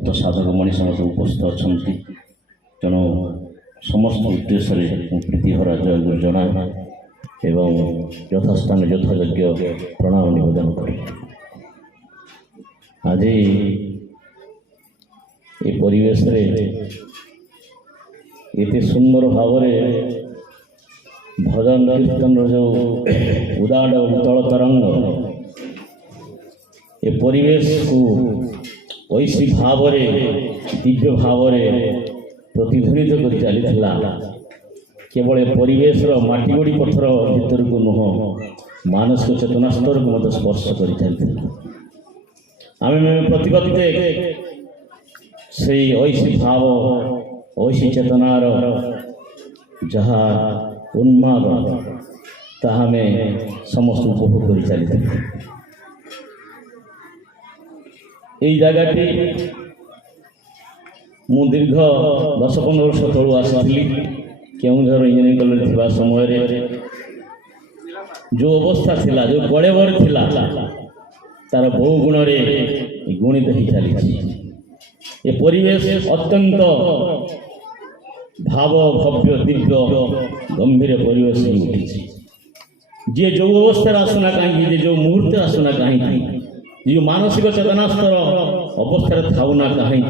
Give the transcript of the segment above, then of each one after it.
भक्त साधक मणि समस्त उपस्थित अच्छा तेणु समस्त उद्देश्य प्रीति हरा जय गुरु जना एवं यथास्थान यथायोग्य प्रणाम निवेदन कर आज ये परिवेश एते सुंदर भाव भजन कीर्तन जो उदाड़ उत्तल तरंग ए परिवेश को ऐसी भाव दिव्य भाव प्रतिध्वनित कर चली केवल परिवेश मटीगोड़ी पत्थर भीतर को नुह मानसिक चेतना स्तर को मत स्पर्श कर प्रतिपादित से ऐसी भाव ऐसी चेतनार जहाँ उन्माद ताहा में समस्त उपभोग कर चली जगह मु दीर्घ 10-15 वर्ष तलू आसी केउझर इंजीनियरिंग कॉलेज थी समय जो अवस्था थिला जो गड़ेबर थिला तार बहु गुण गुणित हो चली ये परिवेश अत्यंत भाव भव्य दिव्य गंभीर परिवेश उठी जी जो अवस्था आसना कहीं जो मुहूर्त आसना कहीं जो मानसिक चेतना स्तर अवस्था थाउना कहीं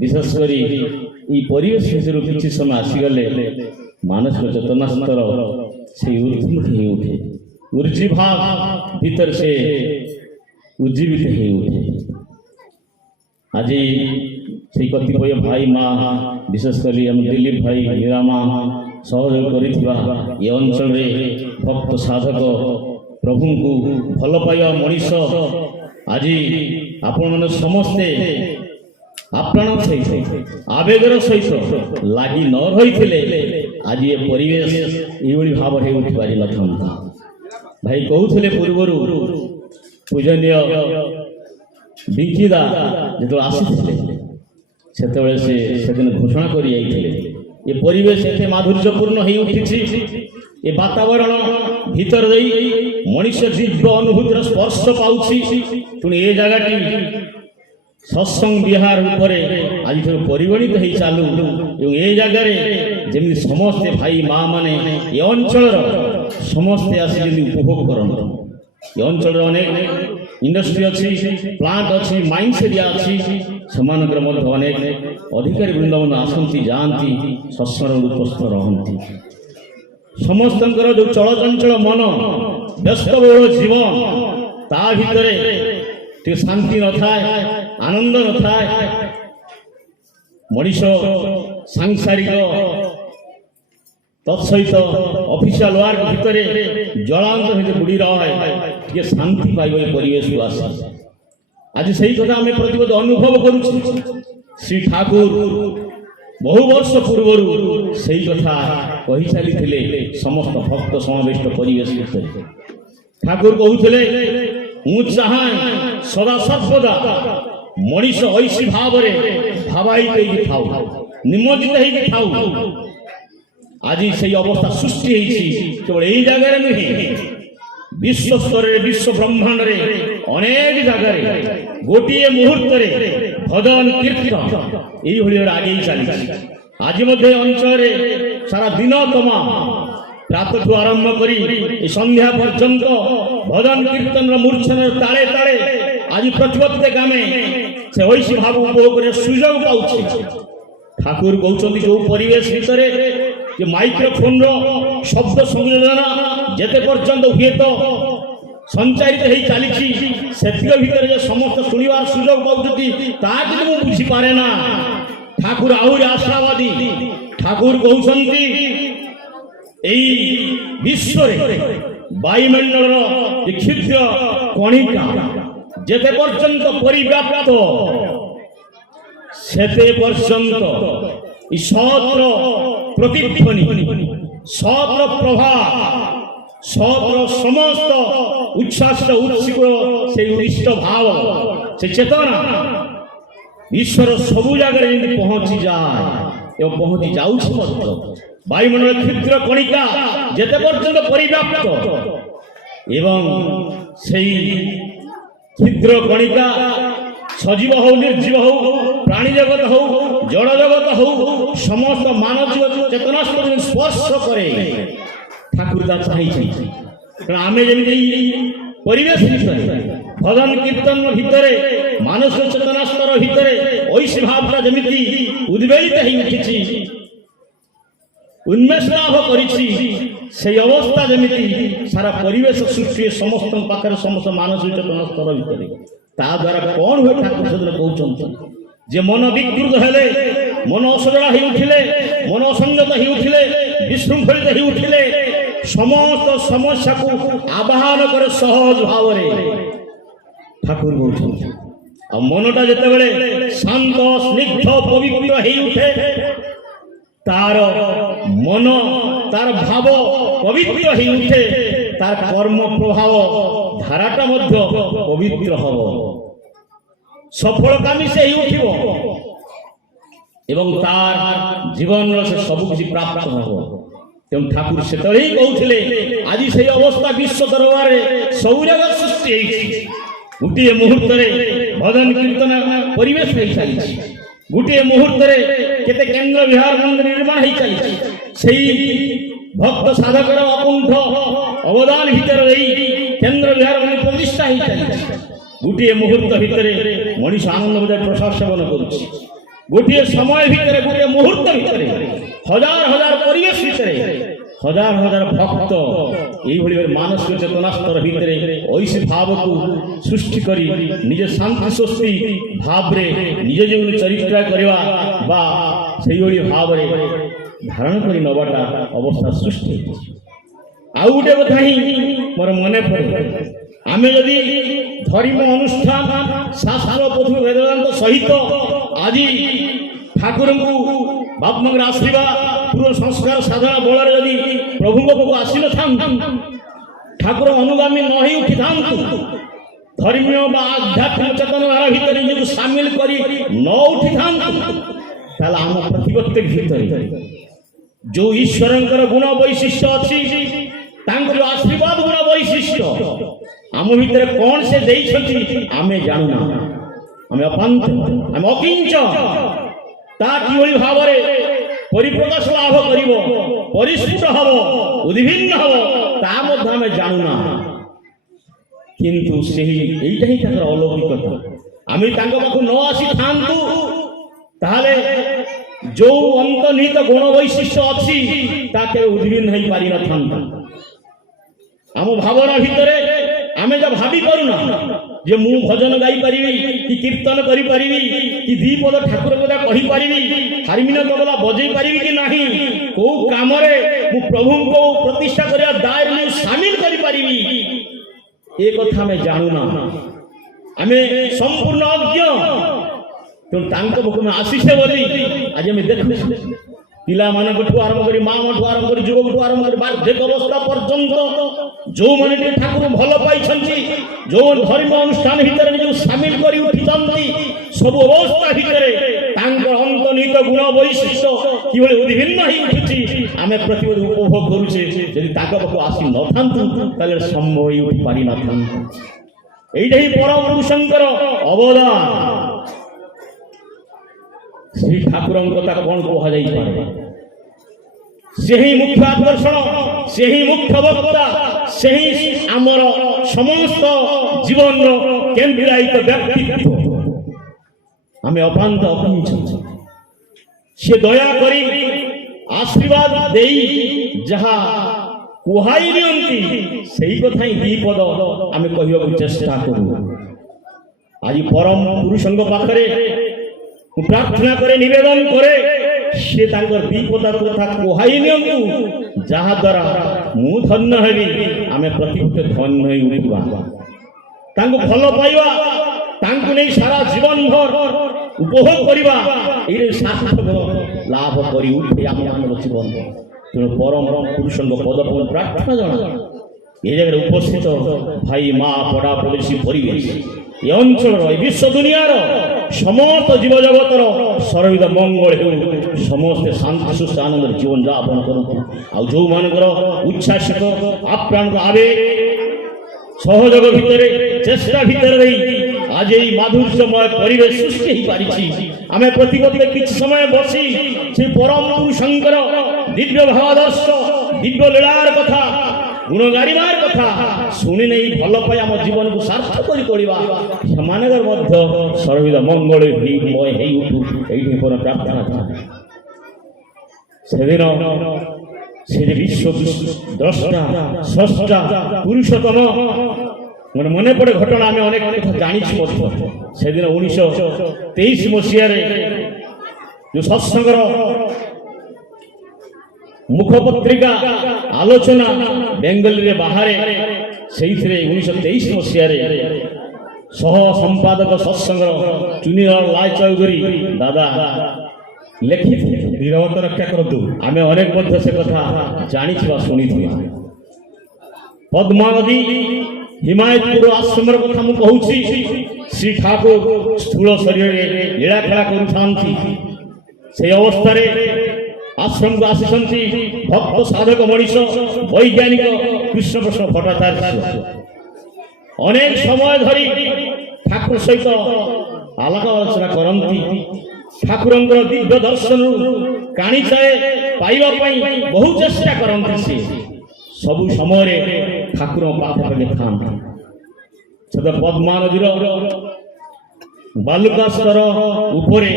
विशेषकर ये परिवेश भितर किसी समय आसीगले मानसिक चेतना स्तर से ऊर्ध्वमुखी हो उठे ऊर्जीभाव भीतर से उज्जीवित हो उठे आज से कतिपय भाई माँ विशेषकर दिलीप भाई मीरा माँ सहयोग कर ये अंचल भक्त साधक प्रभु को भल पाइबा मनीष आज आपण मैंने समस्ते आप्राण सहित आवेगर सहित लगी न रही आज ये परिवेश ये भाव हो उठी पारि न था भाई कहते पूर्वर पूजनीय बिंकीदा जो आसी से दिन घोषणा कर ये परिवेश एते माधुर्यपूर्ण हो उठी ये वातावरण भीतर मनुष्य दिव्य अनुभूतिर स्पर्श पाउछि पुणी ये जगह सत्संग विहार आज परिगणित हो चालू ये जगह जमी समस्ते भाई माँ माने ये अंचल समस्ते आसी उपभोग करते ये अंचल अनेक इंडस्ट्री अच्छी प्लांट अच्छी माइंस एरिया अच्छी अनेक अधिकारी वृंदावन आसती जाती सत्संग उपस्थित रहती समस्त जो चलचंचल मन व्यस्तबहुल जीवन ता भितर शांति न थाए आनंद न थाए मनीष सांसारिक तत्सहित ऑफिशियल वर्क भितर जलांत भितर बुड़ी रहा है ये शांति पाइब परिवेश को आस आज सही कथा आम प्रतिपद अनुभव करुँ श्री ठाकुर बहु वर्ष पूर्वर से कथा कही चली समस्त भक्त समाविष्ट परिवेश ठाकुर कहते मु चाहे सदा सर्वदा मनीष ऐसी भाव भावाहित थाऊ निमज्जित हो आज से अवस्था सृष्टि केवल यही जगह नुहे विश्व स्तर विश्व ब्रह्मांड अनेक जगह गोटे मुहूर्त भजन कीर्तन ये आगे चली आज अंचल सारा दिन तमा प्रातः आरंभ कर संध्या पर्यंत भजन कीर्तन मूर्छन ताले ताले आज प्रत्येक आम से ऐसी भाव उपभोग सुजोग पाँच ठाकुर कहते जो परिवेश भितर माइक्रोफोन शब्द संयोजन जेते पर्यंत हुए तो संचारित हो चली से भितर समस्त शुणवार सुजोग पाँच मुझे बुझीपे ना ठाकुर आहरी आशावादी ठाकुर कहते विश्व वायुमंडल क्षुद्र कणिका जेते पर्यंत परिव्याप्त सेते पर्यंत सत्र प्रतिध्वनि सत्र प्रभाव सत्र समस्त उच्छ्वास उत्सिक से उदिष्ट भाव से चेतना ईश्वर सबु जगह पहुंची जाए एवं पहुंची जाऊँ वायुमंडल क्षुद्र कणिका जेते पर्यंत परिव्याप्त एवं से क्षुद्र कणिका सजीव हो निर्जीव हो प्राणी जगत हो जड़ जगत हो समस्त मानव चेतना स्पर्श करे ठाकुर चाहिए आम जमी परिवेश भजन कीर्तन भितर मानस चेतना स्तर भितर ऐसी भावटा जमी उद्वेलित हो उन्मेष लाभ कर अवस्था जमी सारा परिवेश सृष्टि समस्त पाखे समस्त मानसिक चेतना स्तर भितर ता द्वारा कौन हुए ठाकुर से कहते जे मन विकृत हेले मन असजड़ा हो उठिले मन असंगत हो उठिले विशृंखलित हो उठिले समस्त समस्या को आवाहन करे सहज भाव ठाकुर कहते आ मनटा जिते शांत स्निग्ध पवित्र हो उठे तार मन तार भाव पवित्र हो उठे तार कर्म प्रभाव धाराटा मध्य पवित्र हम सफलकामी से ही उठिबो एवं तार जीवन से सब किसी प्राप्त हम तेणु ठाकुर से ही कहते आज से अवस्था विश्व दरबार सब जगह सृष्टि गोटे मुहूर्त भजन कीर्तन परिवेश हो चली गोटे मुहूर्त केते केन्द्र विहार मंदिर निर्माण हो चली भक्त साधकर अकुंठ अवदान भितर केन्द्र विहार मंदिर प्रतिष्ठा हो चली गोटे मुहूर्त भितर मनीष आनंद बजार प्रसाद सेवन कर गोटे समय भितर गोटे मुहूर्त भितर हजार हजार परिवेश भितर हजार हजार भक्त ये मानसिक चेतना स्तर भितर ऐसी भाव को सृष्टि करी निजे शांति स्वस्ति भाव निजे जो चरित्र करवा भाव धारण कर नवाटा अवस्था सृष्टि आउ गोटे कथा ही मोर मन पड़े आम जदि धर्म अनुष्ठान शास्त्र पथु वेदांत सहित आज ठाकुर को बाप मांगर आशीर्वाद पूर्व संस्कार साधना बल यदि प्रभु पाक आसी न ठाकुर अनुगामी न ही उठी था धर्मीय आध्यात्मिक चेतना भितर सामिल कर न उठी था आम प्रत्येक भितर जो ईश्वर गुण वैशिष्ट अच्छी आशीर्वाद गुण वैशिष्ट आम भितर कौन से देइछथि आमे जानूना आमे अपांत आमे अकिंच ता किभଳି भावरे परिप्रकाश लाभ करिवो परिस्फुट हबो उद्भिन्न हबो ता मध्ये आमे जानूना किंतु सेही एइटा ही ताकर अलौकिकता आमे तांको पाखु न आसी थांतु ताले जो अंतर्निहित गुण वैशिष्ट अच्छी ताके उद्भिन्न होई पारि न थांता आम भावना भितर आमे जब भावी करूना जे मु भजन गाई परिवी कि कीर्तन करि परिवी कि दी पद ठाकुर कथा कहि परिवी हारमोनियम तबला बजै परिवी कि नाही को काम रे मु प्रभु को प्रतिष्ठा करिया दायरे में शामिल करि परिवी ए कथा में जानूना आमे संपूर्ण अज्ञ तो तांको मुख में आशीष बोली आज हम देखु पिला मानक आरंभ कर माँ मठू आरंभ कर युवक आरंभ कर बार्धक्य अवस्था पर्यंत जो मैंने ठाकुर भल पाई जो धर्म अनुष्ठान भितर जो सामिल कर उठी सब अवस्था भितर अंतर्निहित गुण वैशिष्ट कि उद्भिन्न हो उठुची आम प्रतिपद उपभोग करुचे यदि पाख आसी न था संभव हो उठी पारि न था यही परम पुरुषंकर अवदान श्री ठाकुर कथा कौन कह से ही मुख्य आकर्षण से ही मुख्य वक्ता से ही आमर समस्त जीवन केन्द्रायित व्यक्तित्व आम अपांत अकिंच से दया करी आशीर्वाद देई जहा कुहाई दियंती सही कथा ही दी पद आम कहवा चेष्टा करूँ आज परम पुरुषंग पाखरे प्रार्थना करे निवेदन करे से दीपदार कथा कहाई नियंतु जहा द्वारा मु धन्य हेबी आमे प्रतिपक्ष धन्य हो उठिबा तांको भल पाइबा तांको नै सारा जीवन भर उपभोग करिबा एरे सार्थक लाभ करी उठे आम जीवन तेणु परम पुरुषंग पद प्रार्थना जना ये जगह उपस्थित भाई माँ पड़ा पड़ोसी परिवेश ये अंचल विश्व दुनियार समस्त जीव जगतर सर्वदा मंगल हो समस्ते शांति सुस्थ आनंद जीवन यापन करूँ जो मानकर उच्छ्वासित आप्राण आवेग सहयोग भितर चेष्टा भितर आज यही माधुर्यमय परिवेश सृष्टि हो पारिछि। आमे प्रतिपदे किछ समय बसी से परम पुरुषंकर दिव्य भावादर्श दिव्य लीलार कथा गुण गारिबार कथा शुणी नहीं भल पाई आम जीवन को सार्थक कर पड़ा सेमानकर मध्य सर्वदा मंगल उठू प्रार्थना था। सेदिन से विश्व द्रष्टा स्रष्टा पुरुषोत्तम मैं मन पड़े घटना आम अनेक कथा जानी से दिन 1923 मसीह जो सत्संगर मुखपत्रिका आलोचना बेंगली बाहर से 1923 मसीह सह संपादक सत्संगर चुनीलाल लाल चौधरी दादा लिखि नीरवता रक्षा करूँ आम अनेक मध्य से कथा जानी शुणी पद्मा नदी हिमायतपुर आश्रम कथा मु कहूँ श्री ठाकुर स्थूल शरीर लीला खेला कर अवस्था आश्रम को आसी भक्त साधक मनीष वैज्ञानिक कृष्ण प्रसाद भट्टाचार्य अनेक समय धरी ठाकुर सहित आलाप आलोचना करती ठाकुर दिव्य दर्शन काणीचाए पाइबापी बहु चेष्टा करती से सबु समय ठाकुर पाखे था पद्मा नदीर बालुका स्तर उपरे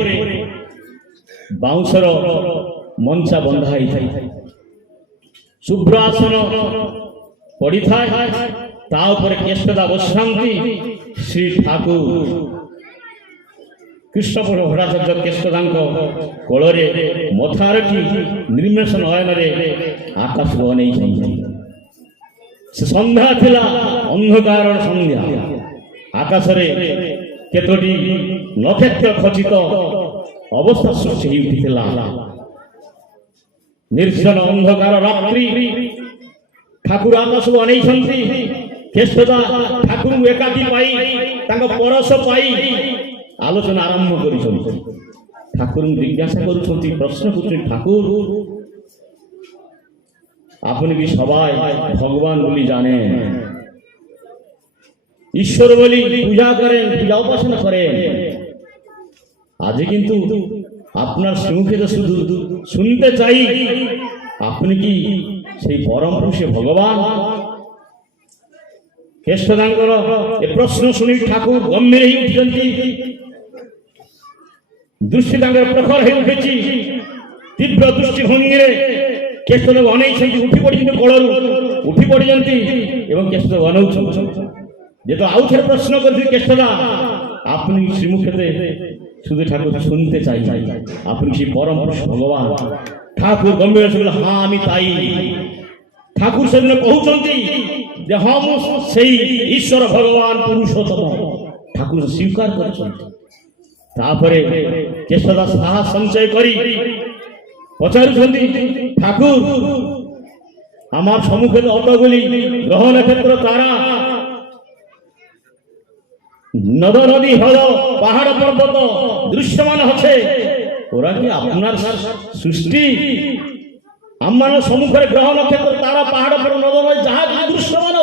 बाउंसर मंचा बंधा शुभ्र आसन पड़ी था केशदा बसाती श्री ठाकुर कृष्ण भट्टाचार्य केशदा कोल मथा रखी निर्मेष नयन आकाश को अनेई संध्या थिला अंधकार संध्या आकाश केतोटी नक्षत्र खचित अवस्था सृष्टि होता निर्जन अंधकार रात्रि ठाकुर आकाश को अनेई केशदा ठाकुर एकाकी पाई परस पाई आलोचना आरंभ कर ठाकुर जिज्ञासा कर प्रश्न कर ठाकुर आपनि भी सबाई भगवान बोली जाने ईश्वर बोली पूजा करें पूजा उपासना करें आज किंतु आपनार मुखे तो शुधु सुनते चाहिए आपनि की से परम पुरुष भगवान केशदांकर ए प्रश्न शुणी ठाकुर गंभीर ही उठी दृष्टि प्रखर हो उठी तीव्र दृष्टिभंगी केशद अनेई उठी पड़ी कलू उठी पड़ी केशद अनौ जो आउ थे प्रश्न कर केशदा आपनी श्रीमुखे शुद्ध ठाकुर सुनते चाहिए आपनी से परम पुरुष भगवान ठाकुर गंभीर से हाँ आमी ताई ठाकुर से कहते हाँ मुझे ईश्वर भगवान पुरुषोत्तम ठाकुर स्वीकार कर केशदा साहस संचय करी पचार ठाकुर आमार सम्मुखे अतगुली ग्रह नक्षत्र तारा नद नदी हल पहाड़ पर्वत दृश्यमान हे ओरा कि आपनार सृष्टि आम सम्मुखें ग्रह नक्षत्र तारा पहाड़ पर नद नदी जहाँ दृश्यमान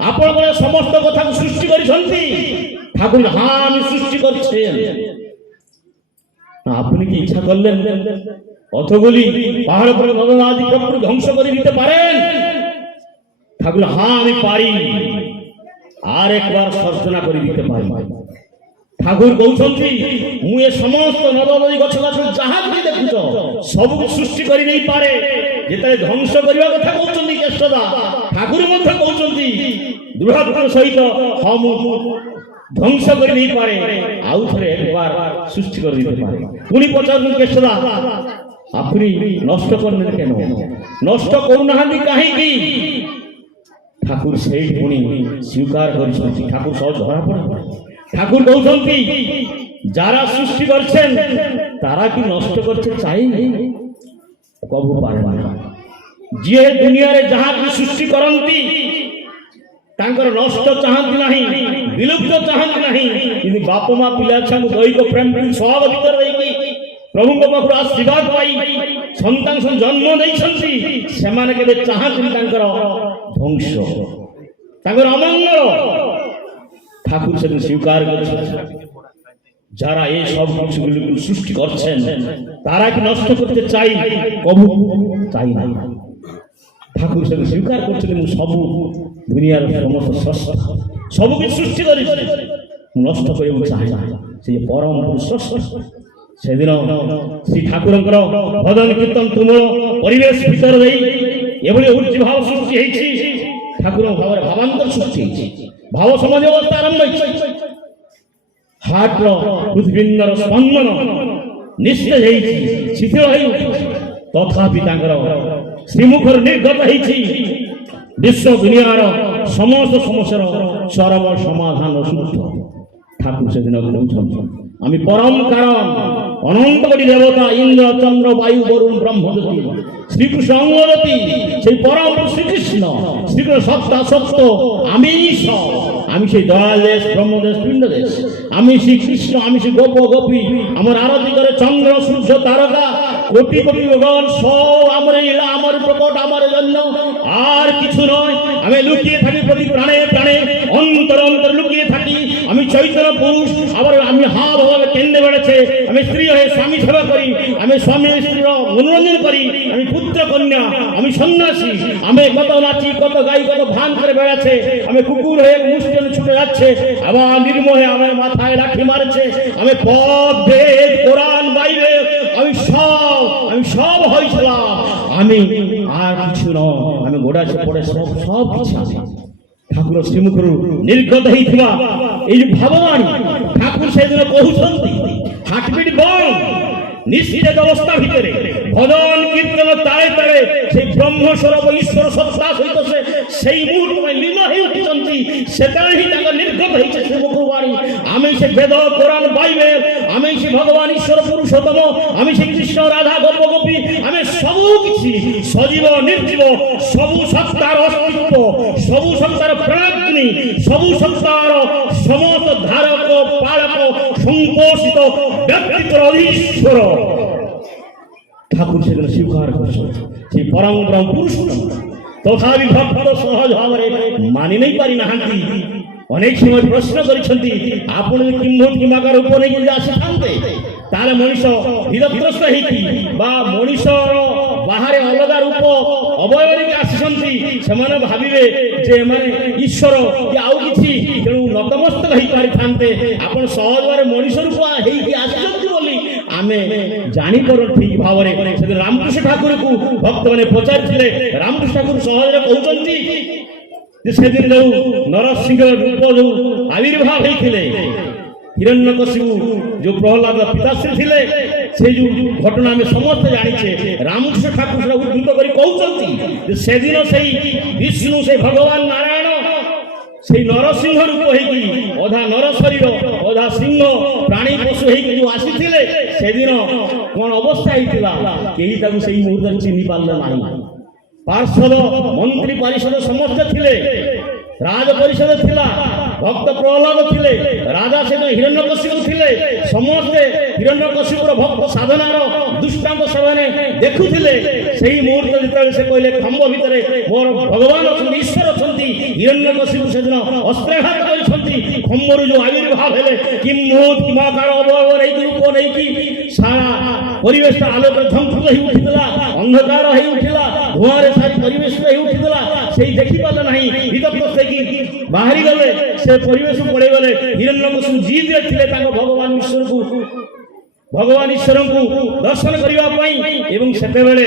होपर समस्त कथा सृष्टि कर ठाकुर हाँ सृष्टि कर की इच्छा करले अथगुली पहाड़ पर नद आदि प्रकृति ध्वंस कर दीते ठाकुर हाँ पारी आर एक बार सर्जना कर दीते ठाकुर कहते मुझे समस्त नद नदी गछ गछ जहाँ भी देखुच सब सृष्टि कर नहीं पारे जिते ध्वंस करने कथा कहते केशदा ठाकुर कहते दृढ़ सहित हाँ ध्वंस कर नहीं पारे आउ थे एक बार सृष्टि कर दीते पुणी पचार केशदा आपनी नष्ट करने केन नष्ट करूना कहीं ठाकुर से पुणी स्वीकार कर ठाकुर सहज धरा पड़ा ठाकुर कहते जरा सृष्टि तारा कि नष्ट करते चाहिए कबू पारे जी दुनिया रे जहाँ की सृष्टि करती नष्ट चाहती ना विलुप्त चाहती ना कि बाप माँ पिला छुआ दैक प्रेम स्वभाव भर रही प्रभु पाखु आशीर्वाद पाई सन्तान जन्म देती से चाहती ध्वंस अमंगल ঠাকুর সেদিন স্বীকার করেছেন, যারা এই সব কিছুগুলি সৃষ্টি করছেন তারা কি নষ্ট করতে চাই? কবু চাই না। ঠাকুর সেদিন স্বীকার করছিলেন, সবু দুনিয়ার সমস্ত স্রষ্টা সবু কিছু সৃষ্টি করেছে, নষ্ট করে চাই না। সেই যে পরম স্রষ্টা, সেদিন শ্রী ঠাকুরଙ୍କର ভজন কীর্ତ୍ତন ତୁମ ପରିବେଶ ଭିତରେ ଦେଇ ଏଭଳି ଉଚ୍ଚ ଭାବ ସୃଷ୍ଟି ହେଇଛି। ଠାକୁର ଭାବରେ ଭାବାନ୍ତର ସୃଷ୍ଟି ହେଇଛି, ଭାବ ସମାଜ ଅବସ୍ଥା ଆରମ୍ଭ ହେଇଛି। ହାର୍ଟର ହୃଦପିଣ୍ଡର ସ୍ପନ୍ଦନ ନିସ୍ତେଜ ହେଇଛି, ଶିଥିଳ ହେଇ ଉଠିଛି। ତଥାପି ତାଙ୍କର ଶ୍ରୀମୁଖରୁ ନିର୍ଗତ ହେଇଛି ବିଶ୍ୱ ଦୁନିଆର ସମସ୍ତ ସମସ୍ୟାର ଚରମ ସମାଧାନ ସୂତ୍ର। ଠାକୁର ସେଦିନ କହୁଛନ୍ତି, আমি পরম কারণ অনন্ত কোটি দেবতা ইন্দ্র চন্দ্র বায়ু বরুণ ব্রহ্মজ্যোতি শ্রীকৃষ্ণ অঙ্গজ্যোতি, সেই পরম শ্রীকৃষ্ণ, শ্রীকৃষ্ণ সত্তা সত্য, আমি সব, আমি সেই দয়াল দেশ ব্রহ্মদেশ পিণ্ড দেশ, আমি শ্রীকৃষ্ণ, আমি সেই গোপ গোপী, আমার আরতি করে চন্দ্র সূর্য তারকা কোটি কোটি ভগবান সব আমার লীলা, আমার প্রকট, আমার জন্য আর কিছু নয়। আমি লুকিয়ে থাকি প্রতি প্রাণে প্রাণে, অন্তর অন্তর লুকিয়ে থাকি। আমি চৈতন্য পুরুষ, আবার আমি হাব ভাবে কেন্দ্রে বেড়েছে। আমি স্ত্রী হয়ে স্বামী সেবা করি, আমি স্বামী স্ত্রীর মনোরঞ্জন করি, আমি পুত্র কন্যা, আমি সন্ন্যাসী, আমি কত নাচি, কত গাই, কত ভান করে বেড়াচ্ছে। আমি কুকুর হয়ে মুষ্টি ছুটে যাচ্ছে, আবার নির্মোহে আমার মাথায় লাঠি মারছে। আমি পদ বেদ কোরআন বাইরে আমি সব হয়েছিলাম, আমি আর কিছু নয়। আমি গোড়াছে পড়ে সব কিছু আছে। ঠাকুর শ্রীমুখରୁ ନିର୍ଗତ ହେଇଥିବା ଏଇ ଯୋଉ ଭାବବାଣୀ ଠାକୁର ସେଦିନ କହୁଛନ୍ତି, ହାର୍ଟବିଟ୍ ବନ୍ଦ ନିସ୍ତେଜ ଅବସ୍ଥା ଭିତରେ ଭଜନ କୀର୍ତ୍ତନ ତାଳେ ତାଳେ সেই ବ୍ରହ୍ମସ୍ୱରୂପ ଈଶ୍ୱର ସତ୍ତା ସହିତ সেই ମୁହୂର୍ତ୍ତ ପାଇଁ ଲୀନ ହେଇ ଉଠିଛନ୍ତି। ସେତେବେଳେ ହିଁ ତାଙ୍କ ନିର୍ଗତ ହେଇছে ଶ୍ରୀମୁଖରୁ ବାଣୀ। আমি সে বেদ কোরআন বাইবেল, আমি সে ভগবান ঈশ্বর পুরুষোত্তম, আমি সে কৃষ্ণ রাধা গোপ গোপী, আমি সবু কিছু সজীব নির্জীব, সবু সত্তার অস্তিত্ব, সবু সত্তার প্রাণাগ্নি, সবু সত্তার সমস্ত ধারক পালক সংপোষিত ব্যক্তিত্বের অধীশ্বর। ঠাকুর সেগুলো স্বীকার করছেন, সেই পরম ব্রহ্ম পুরুষোত্তম। তথাপি ভক্ত সহজ ভাবে মানি নেই পারি নাহান্তি। অনেক সময় প্রশ্ন করেছেন, আপনি কিম্ভূত কিমাকার রূপ নেই যদি আসিথান্তে, তাহলে মଣିষ বিরক্তস্ত হইকি বা মଣିষর বাহারে অলগা রূপ অবয়ব নেই আসিছন্তি, সেমানে ভাবিবে যে এমানে ঈশ্বর কি আউ কিছু, তেণু নতমস্তক হই পারিথান্তে। আপন সহজ ভাবে মଣିষ রূপ হইকি আসিছন্তি বলি ଆମେ ଜାଣିପାରୁ ଠିକ ଭାବରେ। ସେଦିନ ରାମକୃଷ୍ଣ ଠାକୁରକୁ ଭକ୍ତମାନେ ପଚାରିଥିଲେ, ରାମକୃଷ୍ଣ ଠାକୁର ସହଜରେ କହୁଛନ୍ତି ଯେ ସେଦିନ ଯୋଉ ନରସିଂହ ରୂପ ଯୋଉ ଆବିର୍ଭାବ ହେଇଥିଲେ, ହିରଣ୍ୟକଶିପୁ ଯୋଉ ପ୍ରହ୍ଲାଦ ପିତାଶ୍ରୀ ଥିଲେ, ସେ ଯୋଉ ଘଟଣା ଆମେ ସମସ୍ତେ ଜାଣିଛେ। ରାମକୃଷ୍ଣ ଠାକୁର ସେଟା ଉଦ୍ଧୃତ କରି କହୁଛନ୍ତି ଯେ ସେଦିନ ସେଇ ବିଷ୍ଣୁ, ସେଇ ଭଗବାନ ନାରାୟଣ সেই নরসিংহ রূপ হইকি অধা নর শরীর অধা সিংহ প্রাণী পশু হইকি যে আসিଥିଲେ, সেদিন কোন অবস্থা হইতিলা কেহি তাকে সেই মুহূর্তে চিনি পারলে নাই। পার্শ্বদ মন্ত্রী পরিষদ সমস্ত ଥିଲେ, রাজ পরিষদ ଥିଲା, ভক্ত প্রহ্লাদ ଥିଲେ, রাজা সেদিন হিরণ্যকশিপু ଥିଲେ। ସମସ୍ତେ ହିରଣ୍ୟକଶିପୁର ଭକ୍ତ ସାଧନାର ଦୃଷ୍ଟାନ୍ତ ସେମାନେ ଦେଖୁଥିଲେ। ସେଇ ମୁହୂର୍ତ୍ତ ଯେତେବେଳେ ସେ କହିଲେ ଖମ୍ବ ଭିତରେ ମୋର ଭଗବାନ ଅଛନ୍ତି, ଈଶ୍ୱର ଅଛନ୍ତି, ହିରଣ୍ୟକଶିପୁ ସେଦିନ ଅସ୍ତ୍ରାଘାତ କରିଛନ୍ତି। ଖମ୍ବରୁ ଯୋଉ ଆବିର୍ଭାବ ହେଲେ, କିମ୍ଭୂତ କିମାକାର ଅବୟବ ନେଇକି ରୂପ ନେଇକି ସାରା ପରିବେଶଟା ଆଲୋକରେ ଝଙ୍କୃତ ହେଇ ଉଠିଥିଲା, ଅନ୍ଧକାର ହେଇ ଉଠିଲା, ଧୂଆଁରେ ସାରି ପରିବେଶ ହେଇ ଉଠିଥିଲା। ସେଇ ଦେଖିପାରିଲେ ନାହିଁ, ବିତପ୍ତ ହେଇକି ବାହାରି ଗଲେ, ସେ ପରିବେଶକୁ ପଳେଇ ଗଲେ। ହିରଣ୍ୟକଶିପୁ ଜିଦରେ ଥିଲେ ତାଙ୍କ ଭଗବାନ ଈଶ୍ୱରଙ୍କୁ ଦର୍ଶନ କରିବା ପାଇଁ, ଏବଂ ସେତେବେଳେ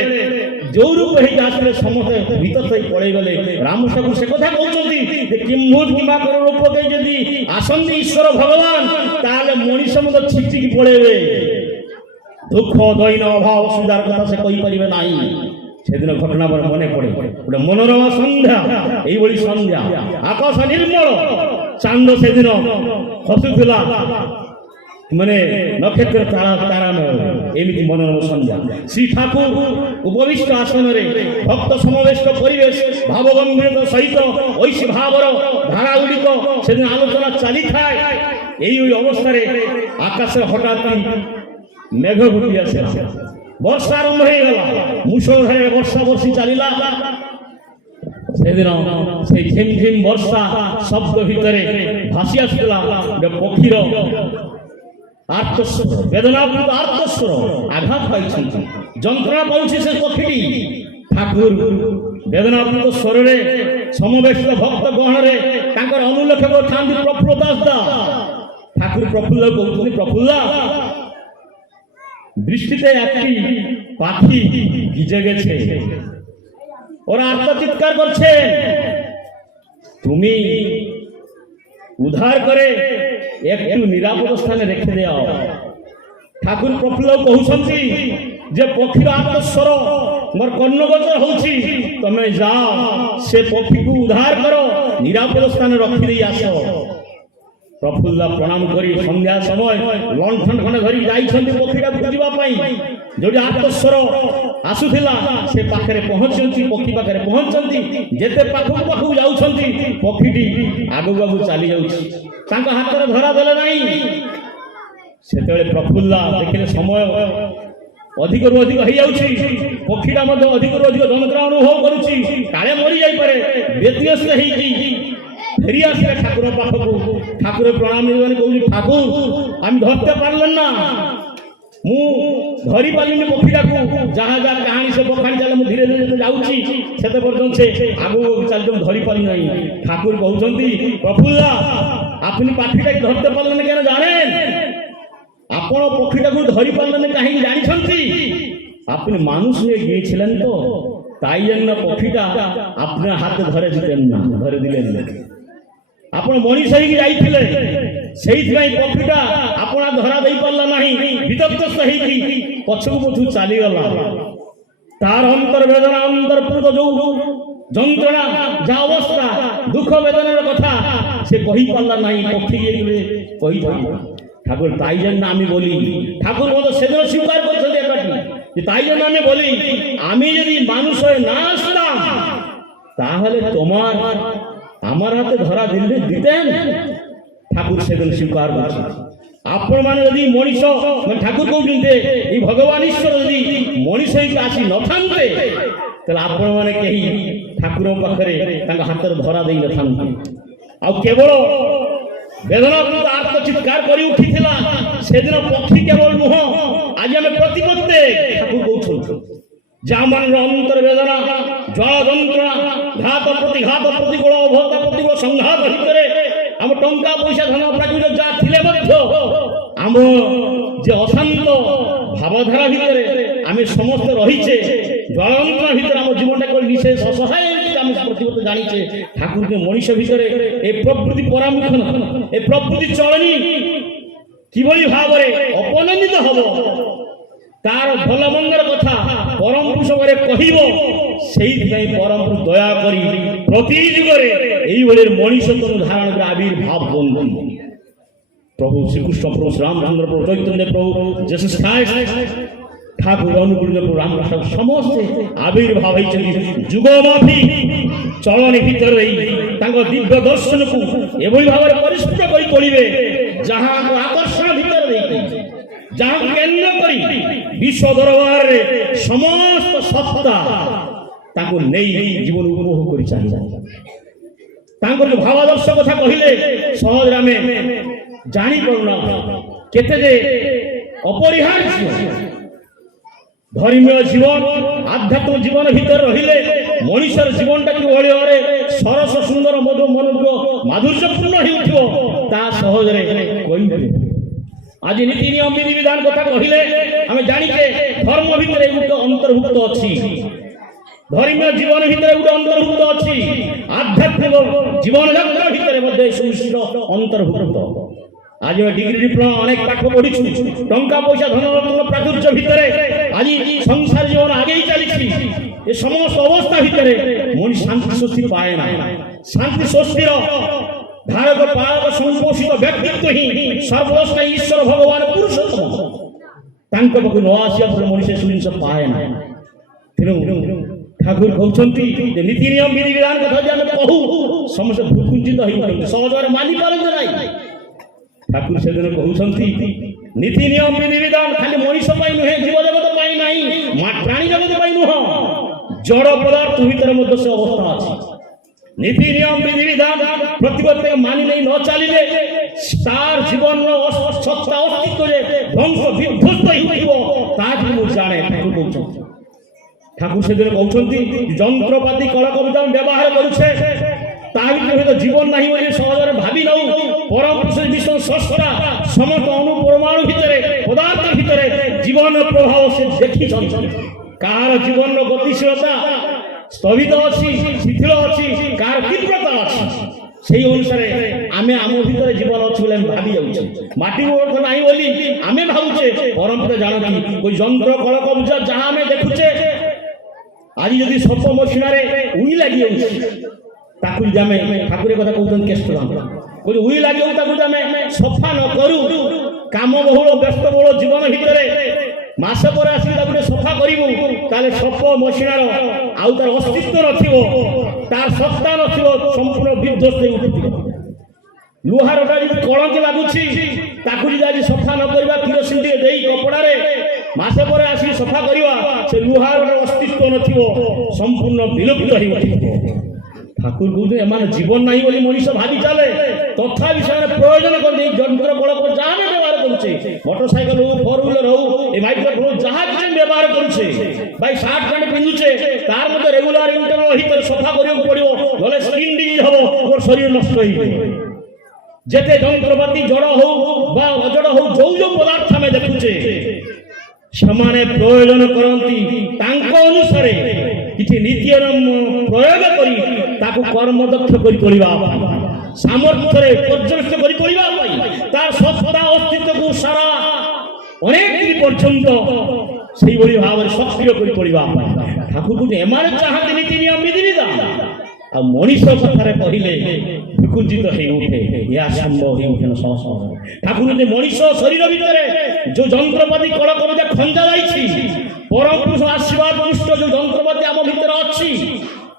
ଯୋଉ ରୂପ ହେଇକି ଆସିଲେ ସମସ୍ତେ ବିତପ୍ତ ହେଇ ପଳେଇ ଗଲେ। ରାମକୃଷ୍ଣ ସେ କଥା କହୁଛନ୍ତି ଯେ କିମ୍ଭୂତ କିମାକାର ରୂପ ଦେଇ ଯଦି ଆସନ୍ତି ଈଶ୍ୱର ଭଗବାନ, ତାହେଲେ ମଣିଷ ମଧ୍ୟ ଛିଟିକି ପଳେଇବେ। ଦୁଃଖ ଦୈନ ଅଭାବ ଅସୁବିଧାର କଥା ସେ କହିପାରିବେ ନାହିଁ। সেদিন ঘটনা আমার মনে পড়ে, গোটে মনোরমা সন্ধ্যা, এইভাবে সন্ধ্যা, আকাশ নির্মল, চাঁদ সেদিন হসুଥିଲା, মানে নক্ষত্র তারা তারাময়, এমনি মনোরম সন্ধ্যা। শ্রী ঠাকুর উপবিষ্ট আসନରେ ভক্ত সমাবেষ্ট পরিবেশ ভাবগম্ভীরতা সহিত ঐশী ভাবর ধারাগুড়িক সেদিন আলোচনা চালিথায়। এই অবস্থায় আকাশে হঠাৎ মেঘ ঘুটি আসে, ବର୍ଷା ଆରମ୍ଭ ହେଇଗଲା, ମୁଷଳଧାରେ ବର୍ଷା ବର୍ଷି ଚାଲିଲା। সেদিন সেই ঝিমঝিম বর্ষা শব্দ ভিতরে ভাসি আসুলা ଗୋଟେ ପକ୍ଷୀର ଆର୍ତ୍ତସ୍ୱର, ବେଦନାପୂର୍ଣ୍ଣ ଆର୍ତ୍ତସ୍ୱର ଆଘାତ ପାଇଛନ୍ତି, ଯନ୍ତ୍ରଣା ପାଉଛି ସେ ପକ୍ଷୀଟି। ଠାକୁର ବେଦନାପୂର୍ଣ୍ଣ ସ୍ୱରରେ ସମବେଶିତ ଭକ୍ତ ଗହଣରେ ତାଙ୍କର ଅନୁଲେଖକ ଥାନ୍ତି ପ୍ରଫୁଲ୍ଲ ଦାସ ଦା। ঠাকুর প্রফুল্ল কৌতুকে প্রফুল্লা, বৃষ্টিতে একটি পাখি ভিজে গেছে, ওরা আত্মচিৎকার করছে, তুমি উদ্ধার করে একটু নিরাপদ স্থানে রেখে দাও। ঠাকুর প্রফুল্ল কହୁଛନ୍ତି যে পক্ষীর আত্মস্বর মোর কর্ণগোচর হଉଛି, তুমি যাও সে পক্ষীকে উদ্ধার করো, নিরাপদ স্থানে রখি দেই আস। প্রফুল্ল প্রণাম করি সন্ধ্যা সময় লণ্ঠন খଣ୍ଡେ ধরি ଯାଇଛନ୍ତି ପକ୍ଷୀଟା ଖୋଜିବା ପାଇଁ। ଯୋଉଠି ଆତ୍ମସ୍ୱର ଆସୁଥିଲା ସେ ପାଖରେ ପହଞ୍ଚନ୍ତି, ପକ୍ଷୀ ପାଖରେ ପହଞ୍ଚନ୍ତି। ଯେତେ ପାଖକୁ ପାଖକୁ ଯାଉଛନ୍ତି ପକ୍ଷୀଟି ଆଗକୁ ଆଗକୁ ଚାଲି ଯାଉଛି, ତାଙ୍କ ହାତରେ ଧରା ଦେଲେ ନାହିଁ। ସେତେବେଳେ ପ୍ରଫୁଲ୍ଲ ଦେଖିଲେ ସମୟ ଅଧିକରୁ ଅଧିକ ହେଇଯାଉଛି, ପକ୍ଷୀଟା ମଧ୍ୟ ଅଧିକରୁ ଅଧିକ ଯନ୍ତ୍ରଣା ଅନୁଭବ କରୁଛି, କାଳେ ମରି ଯାଇପାରେ। ବ୍ୟତିବ୍ୟସ୍ତ ହେଇକି ফেরি আসলে ঠাকুরের পাখকু। ঠাকুরের প্রণাম নিবেদন কৌছি, ঠাকুর আমি ধরতে পারলেন না, মু ধরি পারিনি পক্ষীটাকে, যাহা যা কাহানি সে বখানি চালে মু ধীরে ধীরে যাচ্ছি, সেতে পর্যন্ত সে আগুন চালছে ধরি পারি নাই। ঠাকুর কৌଛନ୍ତି, প্রফুল্লা আপনি পাখিটাকে ধরতে পারলেন কেন জানেন? আপন পক্ষীটাকে ধরি পারলেন কাহিনী জানিছন্তি? আপনি মানুষ হয়ে গিয়েছিলেন তো, তাই জন্য পক্ষীটা আপনার হাতে ধরে দিলেন না, ধরে দিলেন না। ଆପଣ ମଣିଷ ହେଇକି ଯାଇଥିଲେ, ସେଇଥିପାଇଁ ପକ୍ଷୀଟା ଆପଣ ଧରା ଦେଇପାରିଲା ନାହିଁ, ବିତପ୍ତ ହେଇକି ପଛକୁ ପଛକୁ ଚାଲିଗଲା। ତାର ଅନ୍ତର ବେଦନା, ଅନ୍ତରପୂତ ଯୋଉ ଯନ୍ତ୍ରଣା, ଯାହା ଅବସ୍ଥା, ଦୁଃଖ ବେଦନାର କଥା ସେ କହିପାରିଲା ନାହିଁ, ପକ୍ଷୀ କହିପାରିଲା। ঠাকুর তাই জন্য আমি বলি, ঠাকুর মতো সেদিন স্বীকার করছেন একাটি, যে তাই জন্য আমি বলি, আমি যদি মানুষ হয়ে না আসতাম তাহলে তোমার আমার হাতে ধরা দিলে দিতেন। ঠাকুর সেদিন স্বীকার করছে। আপন মানে যদি মଣିষ, ঠাকুর কହୁଛନ୍ତି এই ভগবান ঈশ্বর যদি মଣିষ হইକି আসি নথান্তে তাহলে আপন মানে কেହି ଠାକୁରଙ୍କ ପାଖରେ ତାଙ୍କ ହାତରେ ଧରା ଦେଇ ନଥାନ୍ତେ। ଆଉ କେବଳ ବେଦନାପୂତ ଆର୍ତ୍ତଚିତ୍କାର କରି ଉଠିଥିଲା ସେଦିନ ପକ୍ଷୀ କେବଳ ନୁହଁ, ଆଜି ଆମେ ପ୍ରତିପଦେ ଠାକୁର କହୁଛନ୍ତି ଯାମାନର ଅନ୍ତର ବେଦନା, ଜ୍ୱାଳ ଯନ୍ତ୍ରଣା, ଘାତ ପ୍ରତିଘାତ, ପ୍ରତିକୂଳ ଅଭୋଗ, ପ୍ରତିକୂଳ ସଂଘାତ ଭିତରେ ଆମ ଟଙ୍କା ପଇସା ଧନ ପ୍ରାଚୁର୍ଯ୍ୟ ଯାହା ଥିଲେ ମଧ୍ୟ ଆମ যে অশান্ত ভাবধারা ভিতরে আমি সমস্ত রহিছে, জ্ୱାଳ যন্ত্রণা ভিতরে আমার জীবনটা করে নিঃশেষ অসহায় আমি প্রতিপদ জানিছে। ঠাকুরকে মଣିষ ভিতরে এই প্রবৃত্তি পরামুখ, এই প্রবৃত্তি চলনি কিভাবে ভাবে অপনন্দিত হব, তার ভাল মন্দর কথা পরম পুরুষ করে কহিব, সেইপাই পরম পুরুষ দয়া করি প্রতি যুগরে এইভাবে মଣିষত্ব ধারণ করে আবির্ভাব বন্ধন। প্রভু শ্রীকৃষ্ণ, প্রভু শ্রীরামচন্দ্র, প্রভু চৈতন্য, প্রভু যিশু খ্রাইস্ট, ঠাকুর অনুকূল, প্রভু রামকৃষ্ণ সমস্তে আবির্ভাব হয়েছেন যুগমাফি চলনি ভিতরে তাঙ্ক দিব্য দর্শনকু এভাবে ভাবে পরিস্ফুট করে তোলিবে, যাহা আকর্ষণ ভিতরে দেই, যাহা কেন্দ্র করি বিশ্ব দরবারে সমস্ত সত্তা তাকে নেই জীবন উপভোগ করে চাই। তাঙ্কর ভাবাদর্শ কথা কহিলে সহজে আমি জানিপারুনা কেতে যে অপরিহার্য। ধর্মীয় জীবন, আধ্যাত্মিক জীবন ভিতরে রহিলে মনুষ্যর জীবনটা কিভাবে ভাবে সরস সুন্দর মধু মনোজ্ঞ মাধুর্যপূর্ণ হয়ে উঠিব তা সহজে কইবে। আজ নীতি নিয়ম বিধি বিধান কথা কহিলে আমি জানি যে ধর্ম ভিতরে এগুলো অন্তর্ভুক্ত অছি, ধর্মীয় জীবন ভিতরে এগুলো অন্তর্ভুক্ত অছি, আধ্যাত্মিক জীবনযাত্রা ভিতরে মধ্যে সুনিশ্চিত অন্তর্ভুক্ত। আজ ডিগ্রি ডিপ্লোমা অনেক পাঠ পড়িছু, টঙ্কা পয়সা ধনরত্ন প্রাচুর্য ভিতরে আজ সংসার জীবন আগেই চালিছি। এ সমস্ত অবস্থা ভিতরে মন শান্তি স্বস্তি পায় না। শান্তি স্বস্তির ধারক পালক সংপোষিত ব্যক্তিত্ব হি সর্বস্থায়ী ঈশ্বর ভগবান পুরুষোত্তম। তাঙ্ক পাখু ন আসিয়া পরে মনুষ্য জিনিস পায় না। তেণু ঠাকুর কହୁଛନ୍ତି যে নীতি নিয়ম বিধি বিধান কথা যে আমি কহু ସମସ୍ତେ ভূকুঞ্চিত হয়ে সহজরে মানি পারନ୍ତି নাই। ঠাকুর সেদিন কହୁଛନ୍ତି নীতি নিয়ম বিধি বিধান খালি মଣିষ পাই নুহে, জীবজগত পাই নাই, প্রাণী জগত পাই নুহ, জড় পদার্থ ভিতরে মধ্যে সে অবস্থা আছে। নীতি নিয়ম বিধিবিধান প্রতিপত্তি মানি নেই ন চালিলে তার জীবন সত্তা অস্তিত্ব যে ধ্বংস বিধ্বস্ত হইব তাকে ମୁଁ ଜାଣେ ଠାକୁର କହୁଛନ୍ତି। ଠାକୁର ସେଦିନ କହୁଛନ୍ତି ଯନ୍ତ୍ରପାତି କଳକବଜ ବ୍ୟବହାର କରୁଛେ ତା ଭିତରେ ହୁଏତ ଜୀବନ ନାହିଁ ବୋଲି ସହଜରେ ଭାବି ନଉ। ପରମ ପୁରୁଷ ବିଶ୍ୱ ସ୍ରଷ୍ଟା ସମସ୍ତ ଅଣୁ ପରମାଣୁ ଭିତରେ ପଦାର୍ଥ ଭିତରେ ଜୀବନ ପ୍ରଭାବ ସେ ଦେଖିଛନ୍ତି। କାହାର ଜୀବନର ଗତିଶୀଳତା ସ୍ଥଗିତ ଅଛି, ଶିଥିଳ ଅଛି, କାହାର ତୀବ୍ରତା ଅଛି। সেই অনুসারে আমি ଆମ ଭିତରେ ଜୀବନ ଅଛି ବୋଲି ଆମେ ଭାବି ଯାଉଛେ। ମାଟି ଗୋଡ଼ ନାହିଁ ବୋଲି ଆମେ ଭାବୁଛେ। ପରମ୍ପରା ଜାଣନ୍ତି ওই ଯନ୍ତ୍ର କଳକବଜ ଯାହା ଆମେ ଦେଖୁଛେ ଆଜି ଯଦି ସପ ମସିଣାରେ ଉଇ ଲାଗି ଯାଉଛି ତାକୁ ଯଦି ଆମେ ଠାକୁର କଥା କହୁଛନ୍ତି କେଷ୍ଟ କହୁଛି ଉଇ ଲାଗି ଯାଉ ତାକୁ ଯଦି ଆମେ ସଫା ନ କରୁ କାମ ବହୁଳ ବ୍ୟସ୍ତବହୁଳ ଜୀବନ ଭିତରେ ମାସ ପରେ ଆସିକି ତାକୁ ଟିକେ ସଫା କରିବୁ ତାହେଲେ ସପ ମସିଣାର ଆଉ ତାର ଅସ୍ତିତ୍ୱ ନଥିବ, ତାର ସତ୍ତା ନଥିବ, ସମ୍ପୂର୍ଣ୍ଣ ବିଧ୍ୱସ୍ତ ହେଇ ଉଠିଥିବ। ଲୁହାରଟା ଯଦି କଳଙ୍କି ଲାଗୁଛି ତାକୁ ଯଦି ଆଜି ସଫା ନ କରିବା କିରୋସିନ ଟିକେ ଦେଇ କପଡ଼ାରେ ମାସେ ପରେ ଆସିକି ସଫା କରିବା ସେ ଲୁହାରର ଅସ୍ତିତ୍ୱ ନଥିବ, ସମ୍ପୂର୍ଣ୍ଣ ବିଲୁପ୍ତ ହେଇ ଉଠିଥିବ। ଠାକୁର କହୁଛନ୍ତି ଏମାନେ ଜୀବନ ନାହିଁ ବୋଲି ମଣିଷ ଭାବି ଚାଲେ, ତଥାପି ସେମାନେ ପ୍ରୟୋଜନ କରନ୍ତି ଯନ୍ତ୍ର କଳକ ଯାହା ଆମେ ବ୍ୟବହାର କରୁଛେ, ମୋଟରସାଇକେଲ ହଉ, ଫୋର ହ୍ୱିଲର ହଉ, ଏ ମାଇକ୍ରୋଫୋନ ହଉ, ଯାହା କିଛି ବ୍ୟବହାର କରୁଛେ, ଭାଇ ସାର୍ଟ ପ୍ୟାଣ୍ଟ ପିନ୍ଧୁଛେ ତାର ମଧ୍ୟ ରେଗୁଲାର ଇଣ୍ଟରଭାଲ ଭିତରେ ସଫା କରିବାକୁ ପଡ଼ିବ, ନହେଲେ ସ୍କିନ୍ ଡିଜିଜ୍ ହବ, ମୋର ଶରୀର ନଷ୍ଟ ହେଇଯିବ। ଯେତେ ଯନ୍ତ୍ରପାତି ଜଡ଼ ହଉ ବା ଅଜଡ଼ ହଉ, ଯୋଉ ଯୋଉ ପଦାର୍ଥ ଆମେ ଦେଖୁଛେ ସେମାନେ ପ୍ରୟୋଜନ କରନ୍ତି ତାଙ୍କ ଅନୁସାରେ କିଛି ନୀତିର ପ୍ରୟୋଗ କରି ତାକୁ କର୍ମଦକ୍ଷ କରି କରିବା ପାଇଁ, ସାମର୍ଥ୍ୟରେ ପର୍ଯ୍ୟବେଷ୍ଟ କରି କରିବା ପାଇଁ, ତାର ସତ୍ତା ଅସ୍ତିତ୍ୱକୁ ସାରା ଅନେକ ଦିନ ପର୍ଯ୍ୟନ୍ତ ସେଇଭଳି ଭାବରେ ସକ୍ରିୟ କରି ପଡ଼ିବା ପାଇଁ ଠାକୁର ଏମାନେ ଚାହାନ୍ତି ନୀତି ନିୟମ ବିଧିବିଧାନ। ଆଉ ମଣିଷ କଥାରେ କହିଲେ ବିକୁଞ୍ଚିତ ହେଇ ଉଠେ, ଏହା ସମ୍ଭବ ହେଇ ଉଠେ ସହଜ। ଠାକୁର ମଣିଷ ଶରୀର ଭିତରେ ଯୋଉ ଯନ୍ତ୍ରପାତି କଳକବଜ ଖଞ୍ଜା ଯାଇଛି, ପରମ ପୁରୁଷ ଆଶୀର୍ବାଦ ପୃଷ୍ଠ ଯୋଉ ଯନ୍ତ୍ରପାତି ଆମ ଭିତରେ ଅଛି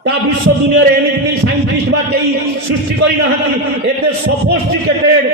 ତା ବିଶ୍ୱ ଦୁନିଆରେ ଏମିତି କେହି ସାଇଣ୍ଟିଷ୍ଟ ବା କେହି ସୃଷ୍ଟି କରିନାହାନ୍ତି। ଏତେ ସଫିଷ୍ଟିକେଟେଡ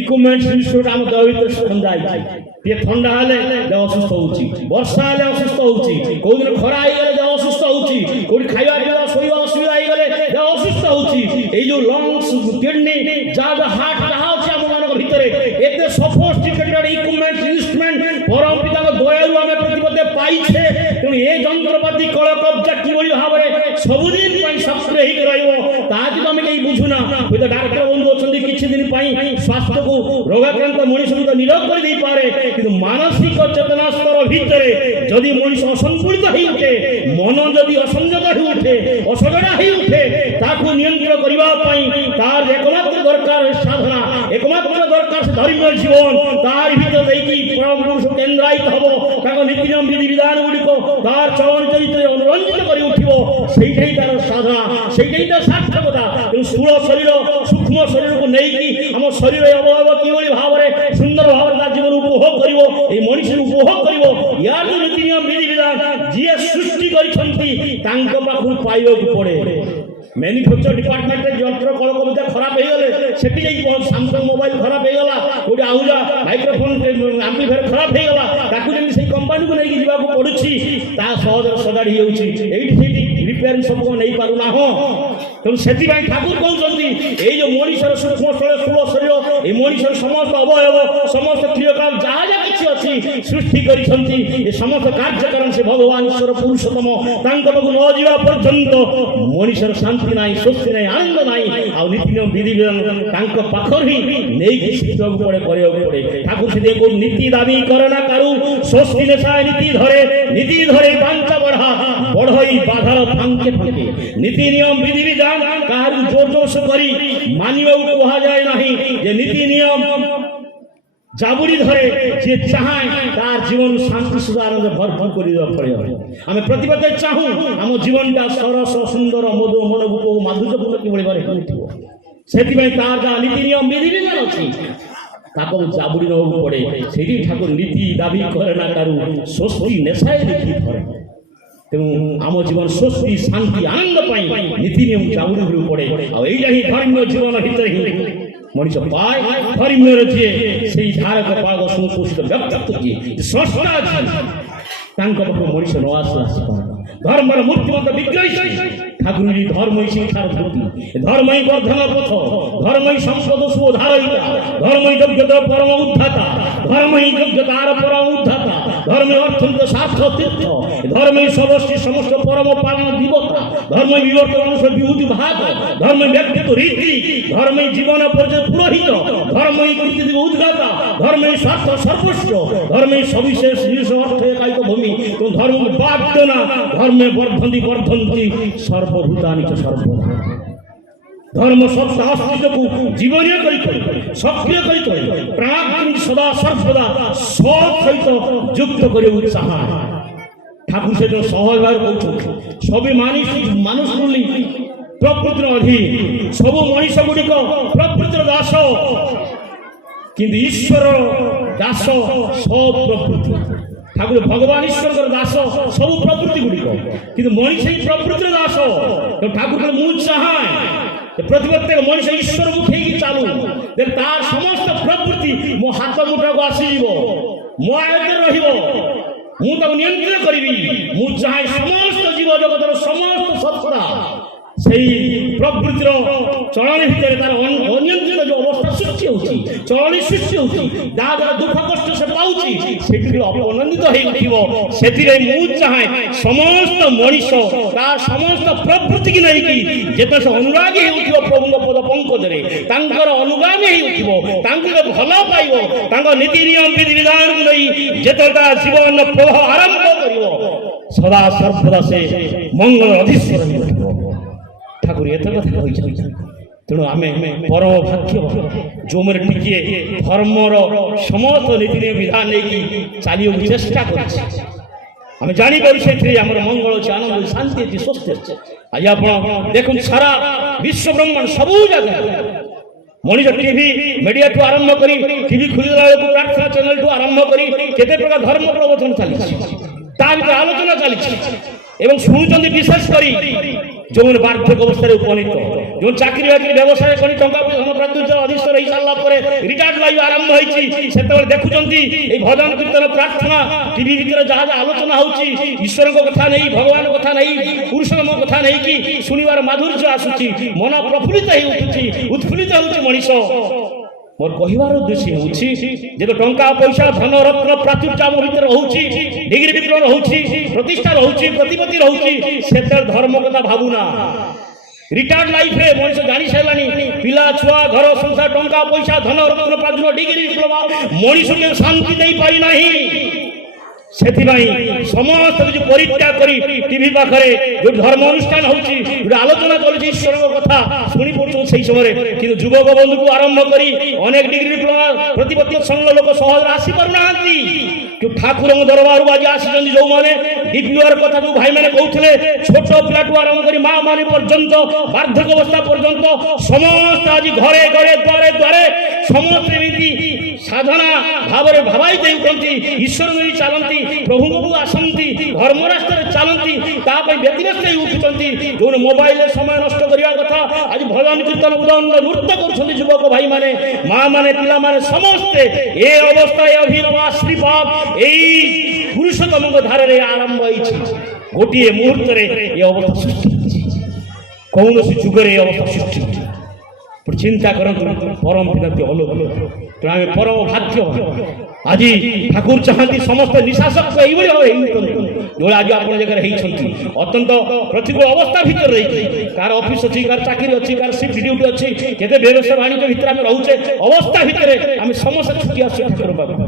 ଇକ୍ୟୁପମେଣ୍ଟ ଇନଷ୍ଟିଚ୍ୟୁଟ ଆମ ଦେହ ଭିତରେ ଖଞ୍ଜା ହେଇଛି। ଟିକେ ଥଣ୍ଡା ହେଲେ ଦେହ ଅସୁସ୍ଥ ହଉଛି, ବର୍ଷା ହେଲେ ଅସୁସ୍ଥ ହଉଛି, କୋଉଦିନ ଖରା ହେଇଗଲେ ଦେହ ଅସୁସ୍ଥ ହଉଛି, କୋଉଠି ଖାଇବା ପିଇବା ଶୋଇବା ଅସୁବିଧା ହେଇଗଲେ ଦେହ ଅସୁସ୍ଥ ହଉଛି। ଏଇ ଯୋଉ ଲଙ୍ଗସ, କିଡନୀ, ଯାହା ହାର୍ଟ ଯାହା ଅଛି ଆମ ମାନଙ୍କ ଭିତରେ ଏତେ ସଫିଷ୍ଟିକେଟେଡ ଇକ୍ୟୁପମେଣ୍ଟ ଇନଷ୍ଟ୍ରୁମେଣ୍ଟ ପରମ ପିତାଙ୍କ ଦୟାରୁ ଆମେ ପ୍ରତିପଦେ ପାଇଛେ। ତେଣୁ ଏ ଯନ୍ତ୍ରପାତି କଳକବଜା କିଭଳି ଭାବରେ ସବୁଦିନ ପାଇଁ ସକ୍ରିୟ ହେଇକି ରହିବ ତାହା ଯଦି ଆମେ କେହି ବୁଝୁନା। ହୁଏତ ଡାକ୍ତର ବନ୍ଧୁ ଅଛନ୍ତି କିଛି ଦିନ ପାଇଁ ସ୍ୱାସ୍ଥ୍ୟକୁ ରୋଗାକ୍ରାନ୍ତ ମଣିଷକୁ ତ ନିରୋଗ କରିଦେଇପାରେ, କିନ୍ତୁ ମାନସିକ ଚେତନା ସ୍ତର ଭିତରେ ଯଦି ମଣିଷ ଅସନ୍ତୁଳିତ ହେଇ ଉଠେ, ମନ ଯଦି ଅସଂଯତ ହେଇ ଉଠେ, ଅସଜଡ଼ା ହେଇ ଉଠେ, ତାକୁ ନିୟନ୍ତ୍ରଣ କରିବା ପାଇଁ ତାର ଏକମାତ୍ର ଦରକାର ସାଧନା, ଏକମାତ୍ର ଦରକାର ସେ ଧର୍ମୀୟ ଜୀବନ। ତାର ଭିତରେ ଦେଇକି ପରମ ପୁରୁଷ କେନ୍ଦ୍ରାୟିତ ହବ, ତାଙ୍କ ନୀତି ନିୟମ ବିଧିବିଧାନ ଗୁଡ଼ିକ ତାର ଚଳନ ଚରିତ୍ରରେ ଅନୁରଞ୍ଜିତ କରି ଉଠିବ। ସେଇଟାই ତାର ସାଧନା, ସେଇଟାই ତାର ସାର୍ଥକତା। ତେଣୁ ସ୍ଥୂଳ ଶରୀର ସୂକ୍ଷ୍ମ ଶରୀରକୁ ନେଇକି ଆମ ଶରୀର ଅବୟବ କିଭଳି ଭାବରେ ସୁନ୍ଦର ଭାବରେ ତା ଜୀବନ ଉପଭୋଗ କରିବ, এই ମଣିଷକୁ ଉପଭୋଗ କରିବ, ୟାର ଯୋଉ ନୀତି ନିୟମ ବିଧିବିଧାନ ଯିଏ ସୃଷ୍ଟି କରିଛନ୍ତି ତାଙ୍କ ପାଖରୁ ପାଇବାକୁ ପଡ଼େ। ମ୍ୟାନୁଫ୍ୟାକ୍ଚର ଡିପାର୍ଟମେଣ୍ଟରେ ଯନ୍ତ୍ର କଳକବଜା ଖରାପ ହେଇଗଲେ ସେଠି ଯାଇକି ସାମସଙ୍ଗ ମୋବାଇଲ ଖରାପ ହେଇଗଲା, କୋଉଠି ଆହୁଜା ମାଇକ୍ରୋଫୋନ ଆମ୍ପ୍ଲିଫାୟର ଖରାପ ହେଇଗଲା, ତାକୁ ଯେମିତି ସେଇ କମ୍ପାନୀକୁ ନେଇକି ଯିବାକୁ ପଡୁଛି ତାହା ସହଜରେ ସଜାଡ଼ି ହେଇଯାଉଛି। ଏଇଠି ସେଇଠି ରିପେୟାରିଂ ସବୁ ନେଇପାରୁନାହଁ। ତେଣୁ ସେଥିପାଇଁ ଠାକୁର କହୁଛନ୍ତି ଏଇ ଯୋଉ ମଣିଷର ସୂକ୍ଷ୍ମ ସ୍ଥୂଳ ଶରୀର, এই ମଣିଷର ସମସ୍ତ ଅବୟବ, ସମସ୍ତ କ୍ରିୟାକଳାପ ଯାହା ଯାହା କିଛି ଅଛି ସୃଷ୍ଟି କରିଛନ୍ତି, ଏ ସମସ୍ତ କାର୍ଯ୍ୟକାରଣ ସେ ଭଗବାନ ଈଶ୍ୱର ପୁରୁଷୋତ୍ତମ ତାଙ୍କ ପାଖକୁ ନ ଯିବା ପର୍ଯ୍ୟନ୍ତ ମଣିଷର ଶାନ୍ତି ନାହିଁ, ସ୍ୱସ୍ତି ନାହିଁ, ଆନନ୍ଦ ନାହିଁ। ଆଉ ନୀତି ନିୟମ ବିଧିବିଧାନ ତାଙ୍କ ପାଖରୁ ହିଁ ନେଇକି ଶିଖିବାକୁ ପଡ଼େ, କରିବାକୁ ପଡ଼େ। ଠାକୁର ସେ নীতি দাবি করে না কারু, স্বস্তি নেশায় নীতি ধরে বাঞ্ছা বড়ই বাধার ফাঁকে ফাঁকে। নীতি নিয়ম বিধিবিধান কাহারু জোর জোর করি মানিବାକୁ কুহাযায় নাহি, যে নীতি নিয়ম জাবুড়ি ধরে যে চাহায় তার জীবন শান্তি সুখ আনন্দে ভরপুর করে দেওয়া পড়ে। আমি প্রতিবাদে চাহু ଆମ জীবনটা ସରସ ସୁନ୍ଦର ମଧୁ ମନୋଭୂପ ମାଧୁର୍ଯ୍ୟପୂର୍ଣ୍ଣ କିଭଳି ଭାବରେ ହେଉଥିବ। ସେଥିପାଇଁ ତାର ଯାହା ନୀତି ନିୟମ ବିଧିବିଧାନ ଅଛି ତାକୁ ଜାବୁଡ଼ି ନେବାକୁ ପଡ଼େ। ସେଇଠି ଠାକୁର ନୀତି ଦାବି କରେ ନା କାରୁ, ସ୍ୱସ୍ତି ନେଶାଏ ନୀତି ଧରେ। ତେଣୁ ଆମ ଜୀବନ ସ୍ୱସ୍ତି ଶାନ୍ତି ଆନନ୍ଦ ପାଇଁ ନୀତି ନିୟମ ଜାବୁଡ଼ି ହେବାକୁ ପଡ଼େ। ଆଉ ଏଇଟା ହିଁ ଧର୍ମୀୟ ଜୀବନ ଭିତରେ ହିଁ ମଣିଷ ପାଏ। ଧର୍ମୀୟର ଯିଏ ସେଇ ଧାରକ ପାଳକ ସୁପୋଷିତ ବ୍ୟକ୍ତିତ୍ୱ ଯିଏ ସ୍ରଷ୍ଟା ଅଛି ତାଙ୍କ ପାଖକୁ ମଣିଷ ନ ଆସିପାରେ। ଧର୍ମର ମୂର୍ତ୍ତିମନ୍ତ ବିଗ୍ରହ ঠাকুরের ধর্মই শিক্ষার ধর্ম, ধর্মই বর্ধন পথ, ধর্মই সম্পদ সুধারয়িতা, ধর্মই যোগ্যতার পরম উদ্ধাতা, ধর্মই যোগ্যতার পরম উদ্ধাতা, ধর্মে অর্থনীত স্বার্থ তীর্থ, ধর্মই সমষ্টি সমস্ত পরম পালন দিবতা, ধর্মই বিবর্তন অংশ বিভূতি ভাগ, ধর্মই ব্যক্তিত্ব রীতি, ধর্মই জীবন পর্যায়ে পুরোহিত, ধর্মই কৃতি উদ্গাতা, ধর্মই স্বার্থ সর্বস্ব, ধর্মই সবিশেষ নিজ অর্থে কায়িক ভূমি, ধর্ম বাধ্য না, ধর্মে বর্ধন্তি বর্ধন্তি সর্বভূতানি চ সর্বদা। ধর্ম সত্তা অস্তিত্বକୁ জীবনীয় କରି সক্রিয় କରି প্রাণ সদা সর্বদা সৎ সহিত যুক্ত করে উৎসাহ। ঠাকুর সেটা সহজ ভাবে কହୁଛନ୍ତି সবে মানুষ ବୋଲି প্রকৃতির অধীন, ସବୁ ମଣିଷ ଗୁଡ଼ିକ প্রকৃতির দাস, কিন্তু ঈশ্বর দাস সব প্রকৃতি। ঠাকুর ভগবান ঈশ্বরের দাস ସବୁ প্রকৃতি ଗୁଡ଼ିକ, কিন্তু মଣିষ এই প্রকৃতির দাস। ঠাকুর ମୁଁ ଚାହେଁ প্রতিপ্রত্যেক মଣିষ ঈশ্বর মুখ ହେଇକି ଚାଲୁ, তার সমস্ত প্রকৃতি ମୋ ହାତ ମୁଠାକୁ ଆସିଯିବ, ମୋ ଆୟତ୍ତରେ ରହିବ, ମୁଁ ତାକୁ ନିୟନ୍ତ୍ରଣ କରିବି। ମୁଁ ଚାହେଁ ସମସ୍ତ ଜୀବ ଜଗତର ସମସ୍ତ ସତ୍ତା সেই প্রকৃতির চলনি ভিতরে তার অনিয়ন্ত্রিত যে অবস্থা সৃষ্টি হচ্ছে, চলনি সৃষ্টি হচ্ছে, যাহা দ্বারা দুঃখ কষ্ট সে পাଉଛି, সেটিকে অপনন্দিত হয়ে উঠিব। ସେଥିପାଇଁ ମୁଁ ଚାହେଁ ସମସ୍ତ ମଣିଷ ତାର ସମସ୍ତ ପ୍ରକୃତିକି ନେଇକି ଯେତେ ସେ ଅନୁରାଗୀ ହେଉଥିବ ପ୍ରଭୁଙ୍କ ପଦ ପଙ୍କଜରେ, ତାଙ୍କର ଅନୁଗାମୀ ହେଇ ଉଠିବ, ତାଙ୍କୁ ଭଲ ପାଇବ, ତାଙ୍କ ନୀତି ନିୟମ ବିଧି ବିଧାନକୁ ନେଇ ଯେତେବେଳେ ତା ଜୀବନ ପ୍ରବାହ ଆରମ୍ଭ କରିବ, ସଦା ସର୍ବଦା ସେ ମଙ୍ଗଳ ଅଧୀଶ୍ୱର ହେଇ ଉଠିବ। ଠାକୁର ଏତେ କଥା କହିଛନ୍ତି। ତେଣୁ ଆମେ ପରମ ଭାଗ୍ୟ ଯେଉଁମାନେ ଟିକିଏ ଧର୍ମର ସମସ୍ତ ନୀତି ବିଧାନ ନେଇକି ଚାଲିବାକୁ ଚେଷ୍ଟା କରୁଛି, ଆମେ ଜାଣିପାରୁ ସେଥିରେ ଆମର ମଙ୍ଗଳ ଅଛି, ଆନନ୍ଦ ଅଛି, ଶାନ୍ତି ଅଛି, ସ୍ୱସ୍ତି ଅଛି। ଆଜି ଆପଣ ଦେଖନ୍ତୁ ସାରା ବିଶ୍ୱ ବ୍ରହ୍ମାଣ୍ଡ ସବୁ ଜାଗାରେ ମଣିଷ ଟିଭି ମିଡିଆଠୁ ଆରମ୍ଭ କରି ଟିଭି ଖୋଲିଦେଲା ବେଳକୁ ପ୍ରାର୍ଥନା ଚ୍ୟାନେଲଠୁ ଆରମ୍ଭ କରି କେତେ ପ୍ରକାର ଧର୍ମ ପ୍ରବଚନ ଚାଲିଛି, ତା ଭିତରେ ଆଲୋଚନା ଚାଲିଛି। ଏବଂ ଶୁଣୁଛନ୍ତି ବିଶେଷ କରି ଯେଉଁମାନେ ବାର୍ଦ୍ଧକ୍ୟ ଅବସ୍ଥାରେ ଉପନୀତ, ଯେଉଁ ଚାକିରି ବାକିରି ବ୍ୟବସାୟ କରି ଟଙ୍କା ଧନ ପ୍ରାଚୁର୍ଯ୍ୟ ଅଧୀଶ୍ୱର ହେଇସାରିଲା ପରେ ରିଟାୟାର୍ଡ ଲାଇଫ୍ ଆରମ୍ଭ ହେଇଛି, ସେତେବେଳେ ଦେଖୁଛନ୍ତି ଏଇ ଭଜନ କୀର୍ତ୍ତନ ପ୍ରାର୍ଥନା ଟିଭି ଭିତରେ ଯାହା ଯାହା ଆଲୋଚନା ହେଉଛି, ଈଶ୍ୱରଙ୍କ କଥା ନେଇ, ଭଗବାନଙ୍କ କଥା ନେଇ, ପୁରୁଷୋତ୍ତମ କଥା ନେଇକି ଶୁଣିବାର ମାଧୁର୍ଯ୍ୟ ଆସୁଛି, ମନ ପ୍ରଫୁଲ୍ଲିତ ହେଇ ଉଠୁଛି, ଉତ୍ଫୁଲ୍ଲିତ ହେଉଛି ମଣିଷ। ମୋର କହିବାର ଉଦ୍ଦେଶ୍ୟ ହେଉଛି ଯେତେ ଟଙ୍କା ପଇସା ଧନ ରତ୍ନ ପ୍ରାଚୁର୍ଯ୍ୟ ଆମ ଭିତରେ ରହୁଛି, ଡିଗ୍ରୀ ବିକ୍ରୟ ରହୁଛି, ପ୍ରତିଷ୍ଠା ରହୁଛି, ପ୍ରତିପତ୍ତି ରହୁଛି, ସେତେବେଳେ ଧର୍ମ କଥା ଭାବୁନା। ରିଟାୟାର୍ଡ ଲାଇଫରେ ମଣିଷ ଜାଣି ସାରିଲାଣି ପିଲା ଛୁଆ ଘର ସଂସାର ଟଙ୍କା ପଇସା ଧନ ରତ୍ନ ପ୍ରାଚୁର୍ଯ୍ୟ ଡିଗ୍ରୀ ଡିପ୍ଲୋମା ମଣିଷକୁ ଶାନ୍ତି ଦେଇପାରି ନାହିଁ। ସେଥିପାଇଁ ସମସ୍ତ କିଛି ପରିତ୍ୟାଗ କରି ଟିଭି ପାଖରେ ଯୋଉଠି ଧର୍ମ ଅନୁଷ୍ଠାନ ହଉଛି, ଯୋଉଠି ଆଲୋଚନା କରୁଛି ଈଶ୍ୱରଙ୍କ କଥା ଶୁଣି ପଡୁଛନ୍ତି, ସେଇ ସମୟରେ କିନ୍ତୁ ଯୁବକ ବନ୍ଧୁକୁ ଆରମ୍ଭ କରି ଅନେକ ଡିଗ୍ରୀ ଡିପ୍ଲୋମା ପ୍ରତିପତ୍ତି ସଂଘ ଲୋକ ସହଜରେ ଆସିପାରୁନାହାନ୍ତି। ଠାକୁରଙ୍କ ଦରବାରକୁ ଆଜି ଆସିଛନ୍ତି ଯେଉଁମାନେ ଡିପିଓର କଥା ଯୋଉ ଭାଇମାନେ କହୁଥିଲେ, ଛୋଟ ପିଲାଠୁ ଆରମ୍ଭ କରି ମା ମାନେ ପର୍ଯ୍ୟନ୍ତ, ବାର୍ଦ୍ଧକ୍ୟ ଅବସ୍ଥା ପର୍ଯ୍ୟନ୍ତ ସମସ୍ତେ ଆଜି ଘରେ ଘରେ ଦ୍ୱାରେ ଦ୍ୱାରେ ସମସ୍ତେ ଏମିତି ସାଧନା ଭାବରେ ଭାବାଇ ଦେଉଛନ୍ତି, ଈଶ୍ୱର ନେଇ ଚାଲନ୍ତି, ପ୍ରଭୁଙ୍କୁ ଆସନ୍ତି, ଧର୍ମ ରାସ୍ତାରେ ଚାଲନ୍ତି, ତା ପାଇଁ ବ୍ୟତିବ୍ୟସ୍ତ ହେଇ ଉଠୁଛନ୍ତି। ଯୋଉମାନେ ମୋବାଇଲରେ ସମୟ ନଷ୍ଟ କରିବା କଥା ଆଜି ଭଜନ କୀର୍ତ୍ତନ ଉଦଣ୍ଡ ନୃତ୍ୟ କରୁଛନ୍ତି ଯୁବକ ଭାଇମାନେ, ମା ମାନେ, ପିଲାମାନେ ସମସ୍ତେ ଏ ଅବସ୍ଥା, ଏ ଅଭିନବ ଆଶୀର୍ବାଦ ଏଇ ପୁରୁଷୋତ୍ତମଙ୍କ ଧାରରେ ଆରମ୍ଭ ହେଇଛି। ଗୋଟିଏ ମୁହୂର୍ତ୍ତରେ ଏ ଅବସ୍ଥା ସୃଷ୍ଟି ହୋଇଛି, କୌଣସି ଯୁଗରେ ଏ ଅବସ୍ଥା ସୃଷ୍ଟି ହୋଇଛି। ଚିନ୍ତା କରନ୍ତୁ ପରମ ପିତାତି ଅଲୋକ, ତେଣୁ ଆମେ ପରମ ଭାଗ୍ୟ। ଆଜି ଠାକୁର ଚାହାନ୍ତି ସମସ୍ତେ ନିଶାସକ୍ତ ଏଇଭଳି ଭାବେ ହେଇଛନ୍ତି, ଯୋଉ ଆଜି ଆପଣ ଜାଗାରେ ହେଇଛନ୍ତି। ଅତ୍ୟନ୍ତ ପ୍ରତିକୂଳ ଅବସ୍ଥା ଭିତରେ ରହିଛି, କାହାର ଅଫିସ ଅଛି, କାହାର ଚାକିରି ଅଛି, କାହାର ସିଫ୍ଟ ଡ୍ୟୁଟି ଅଛି, କେତେ ବ୍ୟବସାୟ ବାଣିଜ୍ୟ ଭିତରେ ଆମେ ରହୁଛେ, ଅବସ୍ଥା ଭିତରେ ଆମେ ସମସ୍ତେ ଛୁଟି ଆସୁଛେ ଠାକୁର ପାଖକୁ।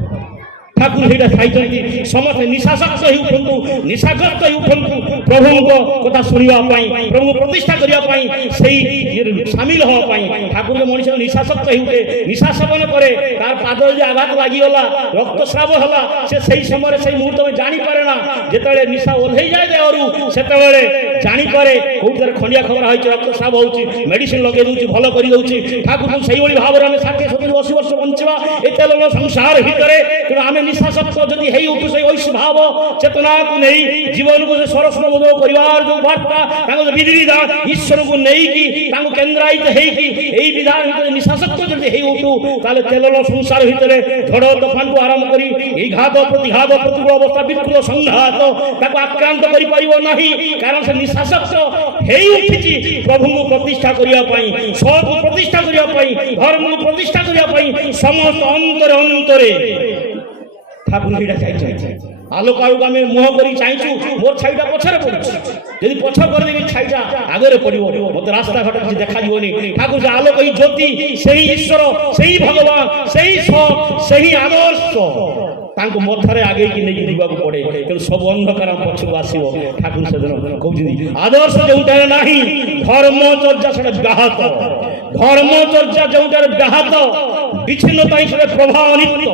ଠାକୁର ସେଇଟା ଖାଇଛନ୍ତି ସମସ୍ତେ ନିଶାସକ୍ତ ହେଇ ଉଠନ୍ତୁ, ନିଶାଗ୍ରସ୍ତ ହେଇ ଉଠନ୍ତୁ, ପ୍ରଭୁଙ୍କ କଥା ଶୁଣିବା ପାଇଁ, ପ୍ରଭୁଙ୍କୁ ପ୍ରତିଷ୍ଠା କରିବା ପାଇଁ, ସେଇ ସାମିଲ ହେବା ପାଇଁ। ଠାକୁର ମଣିଷ ନିଶାସକ୍ତ ହେଇ ଉଠେ, ନିଶା ସେବନ କରେ, ତାର ପାଦରେ ଯେ ଆଘାତ ଲାଗିଗଲା, ରକ୍ତସ୍ରାବ ହେଲା, ସେ ସେଇ ସମୟରେ ସେଇ ମୁହୂର୍ତ୍ତ ଜାଣିପାରେ ନା। ଯେତେବେଳେ ନିଶା ଓହ୍ଲେଇ ଯାଏ ଦେହରୁ, ସେତେବେଳେ ଜାଣିପାରେ କୋଉଠି ତାର ଖଣ୍ଡିଆ ଖବର ହେଇଛି, ରକ୍ତସ୍ରାବ ହଉଛି, ମେଡିସିନ ଲଗେଇ ଦଉଛି, ଭଲ କରିଦଉଛି। ଠାକୁର ସେଇଭଳି ଭାବରେ ଆମେ 60-70-80 ବର୍ଷ ବଞ୍ଚିବା ଏତେ ଲୋକ ସଂସାର ଭିତରେ। ତେଣୁ ଆମେ ନିଶାସକ୍ତ ଯଦି ହେଇ ଉଠୁ ସେଇ ଐଶ୍ୱ ଭାବ ଚେତନାକୁ ନେଇ ଜୀବନକୁ ସେ ସରସ୍ୱର ବୋଧ କରିବାର ଯୋଉ ବାର୍ତ୍ତା, ତାଙ୍କ ବିଧି ବିଧାନ ଈଶ୍ୱରକୁ ନେଇକି ତାଙ୍କୁ କେନ୍ଦ୍ରାୟିତ ହେଇକି ଏଇ ବିଧାନ ଭିତରେ ନିଶାସକ୍ତ ଯଦି ହେଇ ଉଠୁ, ତାହେଲେ ତେଲ ସଂସାର ଭିତରେ ଝଡ଼ ତୋଫାନଠୁ ଆରମ୍ଭ କରି ଏଇ ଘାତ ପ୍ରତିଘାତ ପ୍ରତିକୂଳ ଅବସ୍ଥା ବିକୃତ ସଂଘାତ ତାକୁ ଆକ୍ରାନ୍ତ କରିପାରିବ ନାହିଁ। କାରଣ ସେ ନିଶାସକ୍ତ ହେଇ ଉଠିଛି ପ୍ରଭୁଙ୍କୁ ପ୍ରତିଷ୍ଠା କରିବା ପାଇଁ, ସତକୁ ପ୍ରତିଷ୍ଠା କରିବା ପାଇଁ, ଧର୍ମକୁ ପ୍ରତିଷ୍ଠା କରିବା ପାଇଁ ସମସ୍ତ ଅନ୍ତରେ ଅନ୍ତରେ ଠାକୁର ସେଇଟା ଚାହିଁଛନ୍ତି। ଆଲୋକ ଆଳୁକୁ ଆମେ ମୁହଁ କରି ଚାହିଁଛୁ, ମୋର ଛାଇଟା ପଛରେ ପଡୁଛି, ଯଦି ପଛ କରିଦେବି ଛାଇଟା ଆଗରେ ପଡିବ, ମତେ ରାସ୍ତାଘାଟ କିଛି ଦେଖାଯିବନି। ଠାକୁର ସେ ଆଲୋକ, ହିଁ ଜ୍ୟୋତି, ସେହି ଈଶ୍ୱର, ସେହି ଭଗବାନ, ସେହି ସେହି ଆଦର୍ଶ ତାଙ୍କୁ ମଥାରେ ଆଗେଇକି ନେଇକି ଯିବାକୁ ପଡେ। ତେଣୁ ସବୁ ଅନ୍ଧକାର ପଛକୁ ଆସିବ। ଠାକୁର ସେଦିନ କହୁଛନ୍ତି ଆଦର୍ଶ ଯେଉଁଟାରେ ନାହିଁ, ଧର୍ମଚର୍ଯ୍ୟା ସେଟା ବ୍ୟାହତ, ଧର୍ମଚର୍ଯ୍ୟା ଯେଉଁଟାରେ ବ୍ୟାହତ, ବିଚ୍ଛିନ୍ନତା ହିଁ ସେଟା ପ୍ରଭାବାନ୍ୱିତ,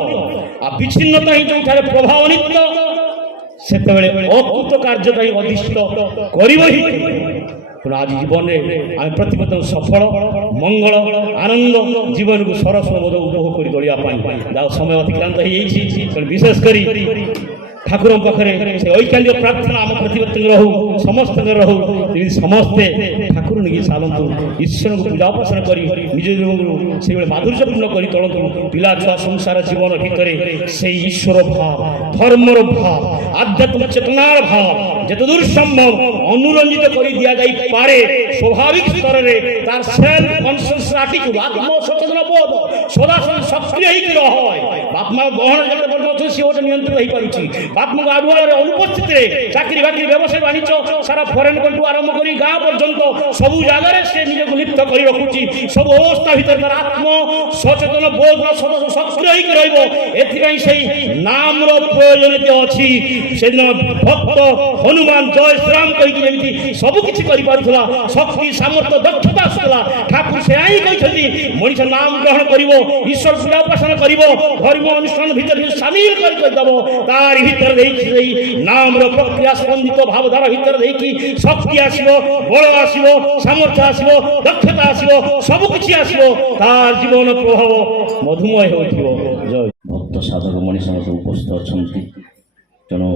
ଆଉ ବିଚ୍ଛିନ୍ନତା ହିଁ ଯେଉଁଠାରେ ପ୍ରଭାବାନ୍ୱିତ ସେତେବେଳେ ଅକୃତ କାର୍ଯ୍ୟଟା ହିଁ ଅଧିଷ୍ଠିତ କରିବ ହିଁ। ତେଣୁ ଆଜି ଜୀବନରେ ଆମେ ପ୍ରତିପଦ ସଫଳ, ମଙ୍ଗଳ, ଆନନ୍ଦ ଜୀବନକୁ ସରସ ବୋଧ ଉପଭୋଗ କରି ତୋଳିବା ପାଇଁ ଯାହା ସମୟ ଅତିକ୍ରାନ୍ତ ହେଇଯାଇଛି। ତେଣୁ ବିଶେଷ କରି ଠାକୁରଙ୍କ ପାଖରେ ସେ ଐକାନ୍ୟ ପ୍ରାର୍ଥନା ଆମ ପ୍ରତିପତ୍ତିଙ୍କର ରହୁ, ସମସ୍ତଙ୍କର ରହୁ। ଯେମିତି ସମସ୍ତେ ଠାକୁର ନେଇକି ଚାଲନ୍ତୁ, ଈଶ୍ୱରଙ୍କୁ ପୂଜା ଉପାସନା କରି ନିଜ ଜୀବନକୁ ସେଇଭଳି ମାଧୁର୍ଯ୍ୟପୂର୍ଣ୍ଣ କରି ତୋଳନ୍ତୁ। ପିଲା ଛୁଆ ସଂସାର ଜୀବନ ଭିତରେ ସେଇ ଈଶ୍ୱର ଭାବ, ଧର୍ମର ଭାବ, ଆଧ୍ୟାତ୍ମିକ ଚେତନାର ଭାବ ଯେତେ ଦୂର ସମ୍ଭବ ଅନୁରଞ୍ଜିତ କରି ଦିଆଯାଇପାରେ ସ୍ୱାଭାବିକ ସ୍ତରରେ ତାର ସେଲ୍ଫ କନସିୟସ୍ ଆଟିଟ୍ୟୁଡ, ଆତ୍ମ ସଚେତନ ବୋଧ ସଦାସର୍ବଦା ସକ୍ରିୟ ହେଇକି ରହେ। ବାପ ମା ଗହଣ ଯେତେ ପର୍ଯ୍ୟନ୍ତ ଅଛି ସେ ଗୋଟେ ନିୟନ୍ତ୍ରିତ ହେଇପାରୁଛି। ବାପ ମାଙ୍କ ଆଡୁଆରେ ଅନୁପସ୍ଥିତିରେ ଚାକିରି ବାକିରି, ବ୍ୟବସାୟ ବାଣିଜ୍ୟ, ସାରା ଫରେନ୍ କଣ୍ଟ୍ରି ଆରମ୍ଭ କରି ଗାଁ ପର୍ଯ୍ୟନ୍ତ ସବୁ ଜାଗାରେ ସେ ନିଜକୁ ଲିପ୍ତ କରି ରଖୁଛି। ସବୁ ଅବସ୍ଥା ଭିତରେ ତାର ଆତ୍ମ ସଚେତନ ବୋଧ ସକ୍ରିୟ ହେଇକି ରହିବ। ଏଥିପାଇଁ ସେଇ ନାମର ପ୍ରୟୋଜନୀୟତା ଅଛି। ସେଦିନ ଭକ୍ତ ହନୁମାନ ଜୟ ଶ୍ରୀରାମ କହିକି ଯେମିତି ସବୁ କିଛି କରିପାରୁଥିଲା, ଶକ୍ତି, ସାମର୍ଥ୍ୟ, ଦକ୍ଷତା ଆସୁଥିଲା, ଠାକୁର ସେୟା ହିଁ କହିଛନ୍ତି ମଣିଷ ନାମ ଗ୍ରହଣ କରିବ, ଈଶ୍ୱର ପୂଜା ଉପାସନା କରିବ, ଧର୍ମ ଅନୁଷ୍ଠାନ ଭିତରେ ସାମିଲ କରିଦେବ, ତାରି ଭିତରେ ଦେଇକି ସେଇ ନାମର ପ୍ରକ୍ରିୟା ସ୍ପନ୍ଦିତ ଭାବଧାରା ଭିତରେ ଦେଇକି ଶକ୍ତି ଆସିବ, ବଳ ଆସିବ, ସାମର୍ଥ୍ୟ ଆସିବ, ଦକ୍ଷତା ଆସିବ, ସବୁ କିଛି ଆସିବ, ତାର ଜୀବନ ପ୍ରଭାବ ମଧୁମୟ ହେଉଥିବ। ଜୟ ଭକ୍ତ ସାଧକ ମଣିଷ ଉପସ୍ଥିତ ଅଛନ୍ତି। ତେଣୁ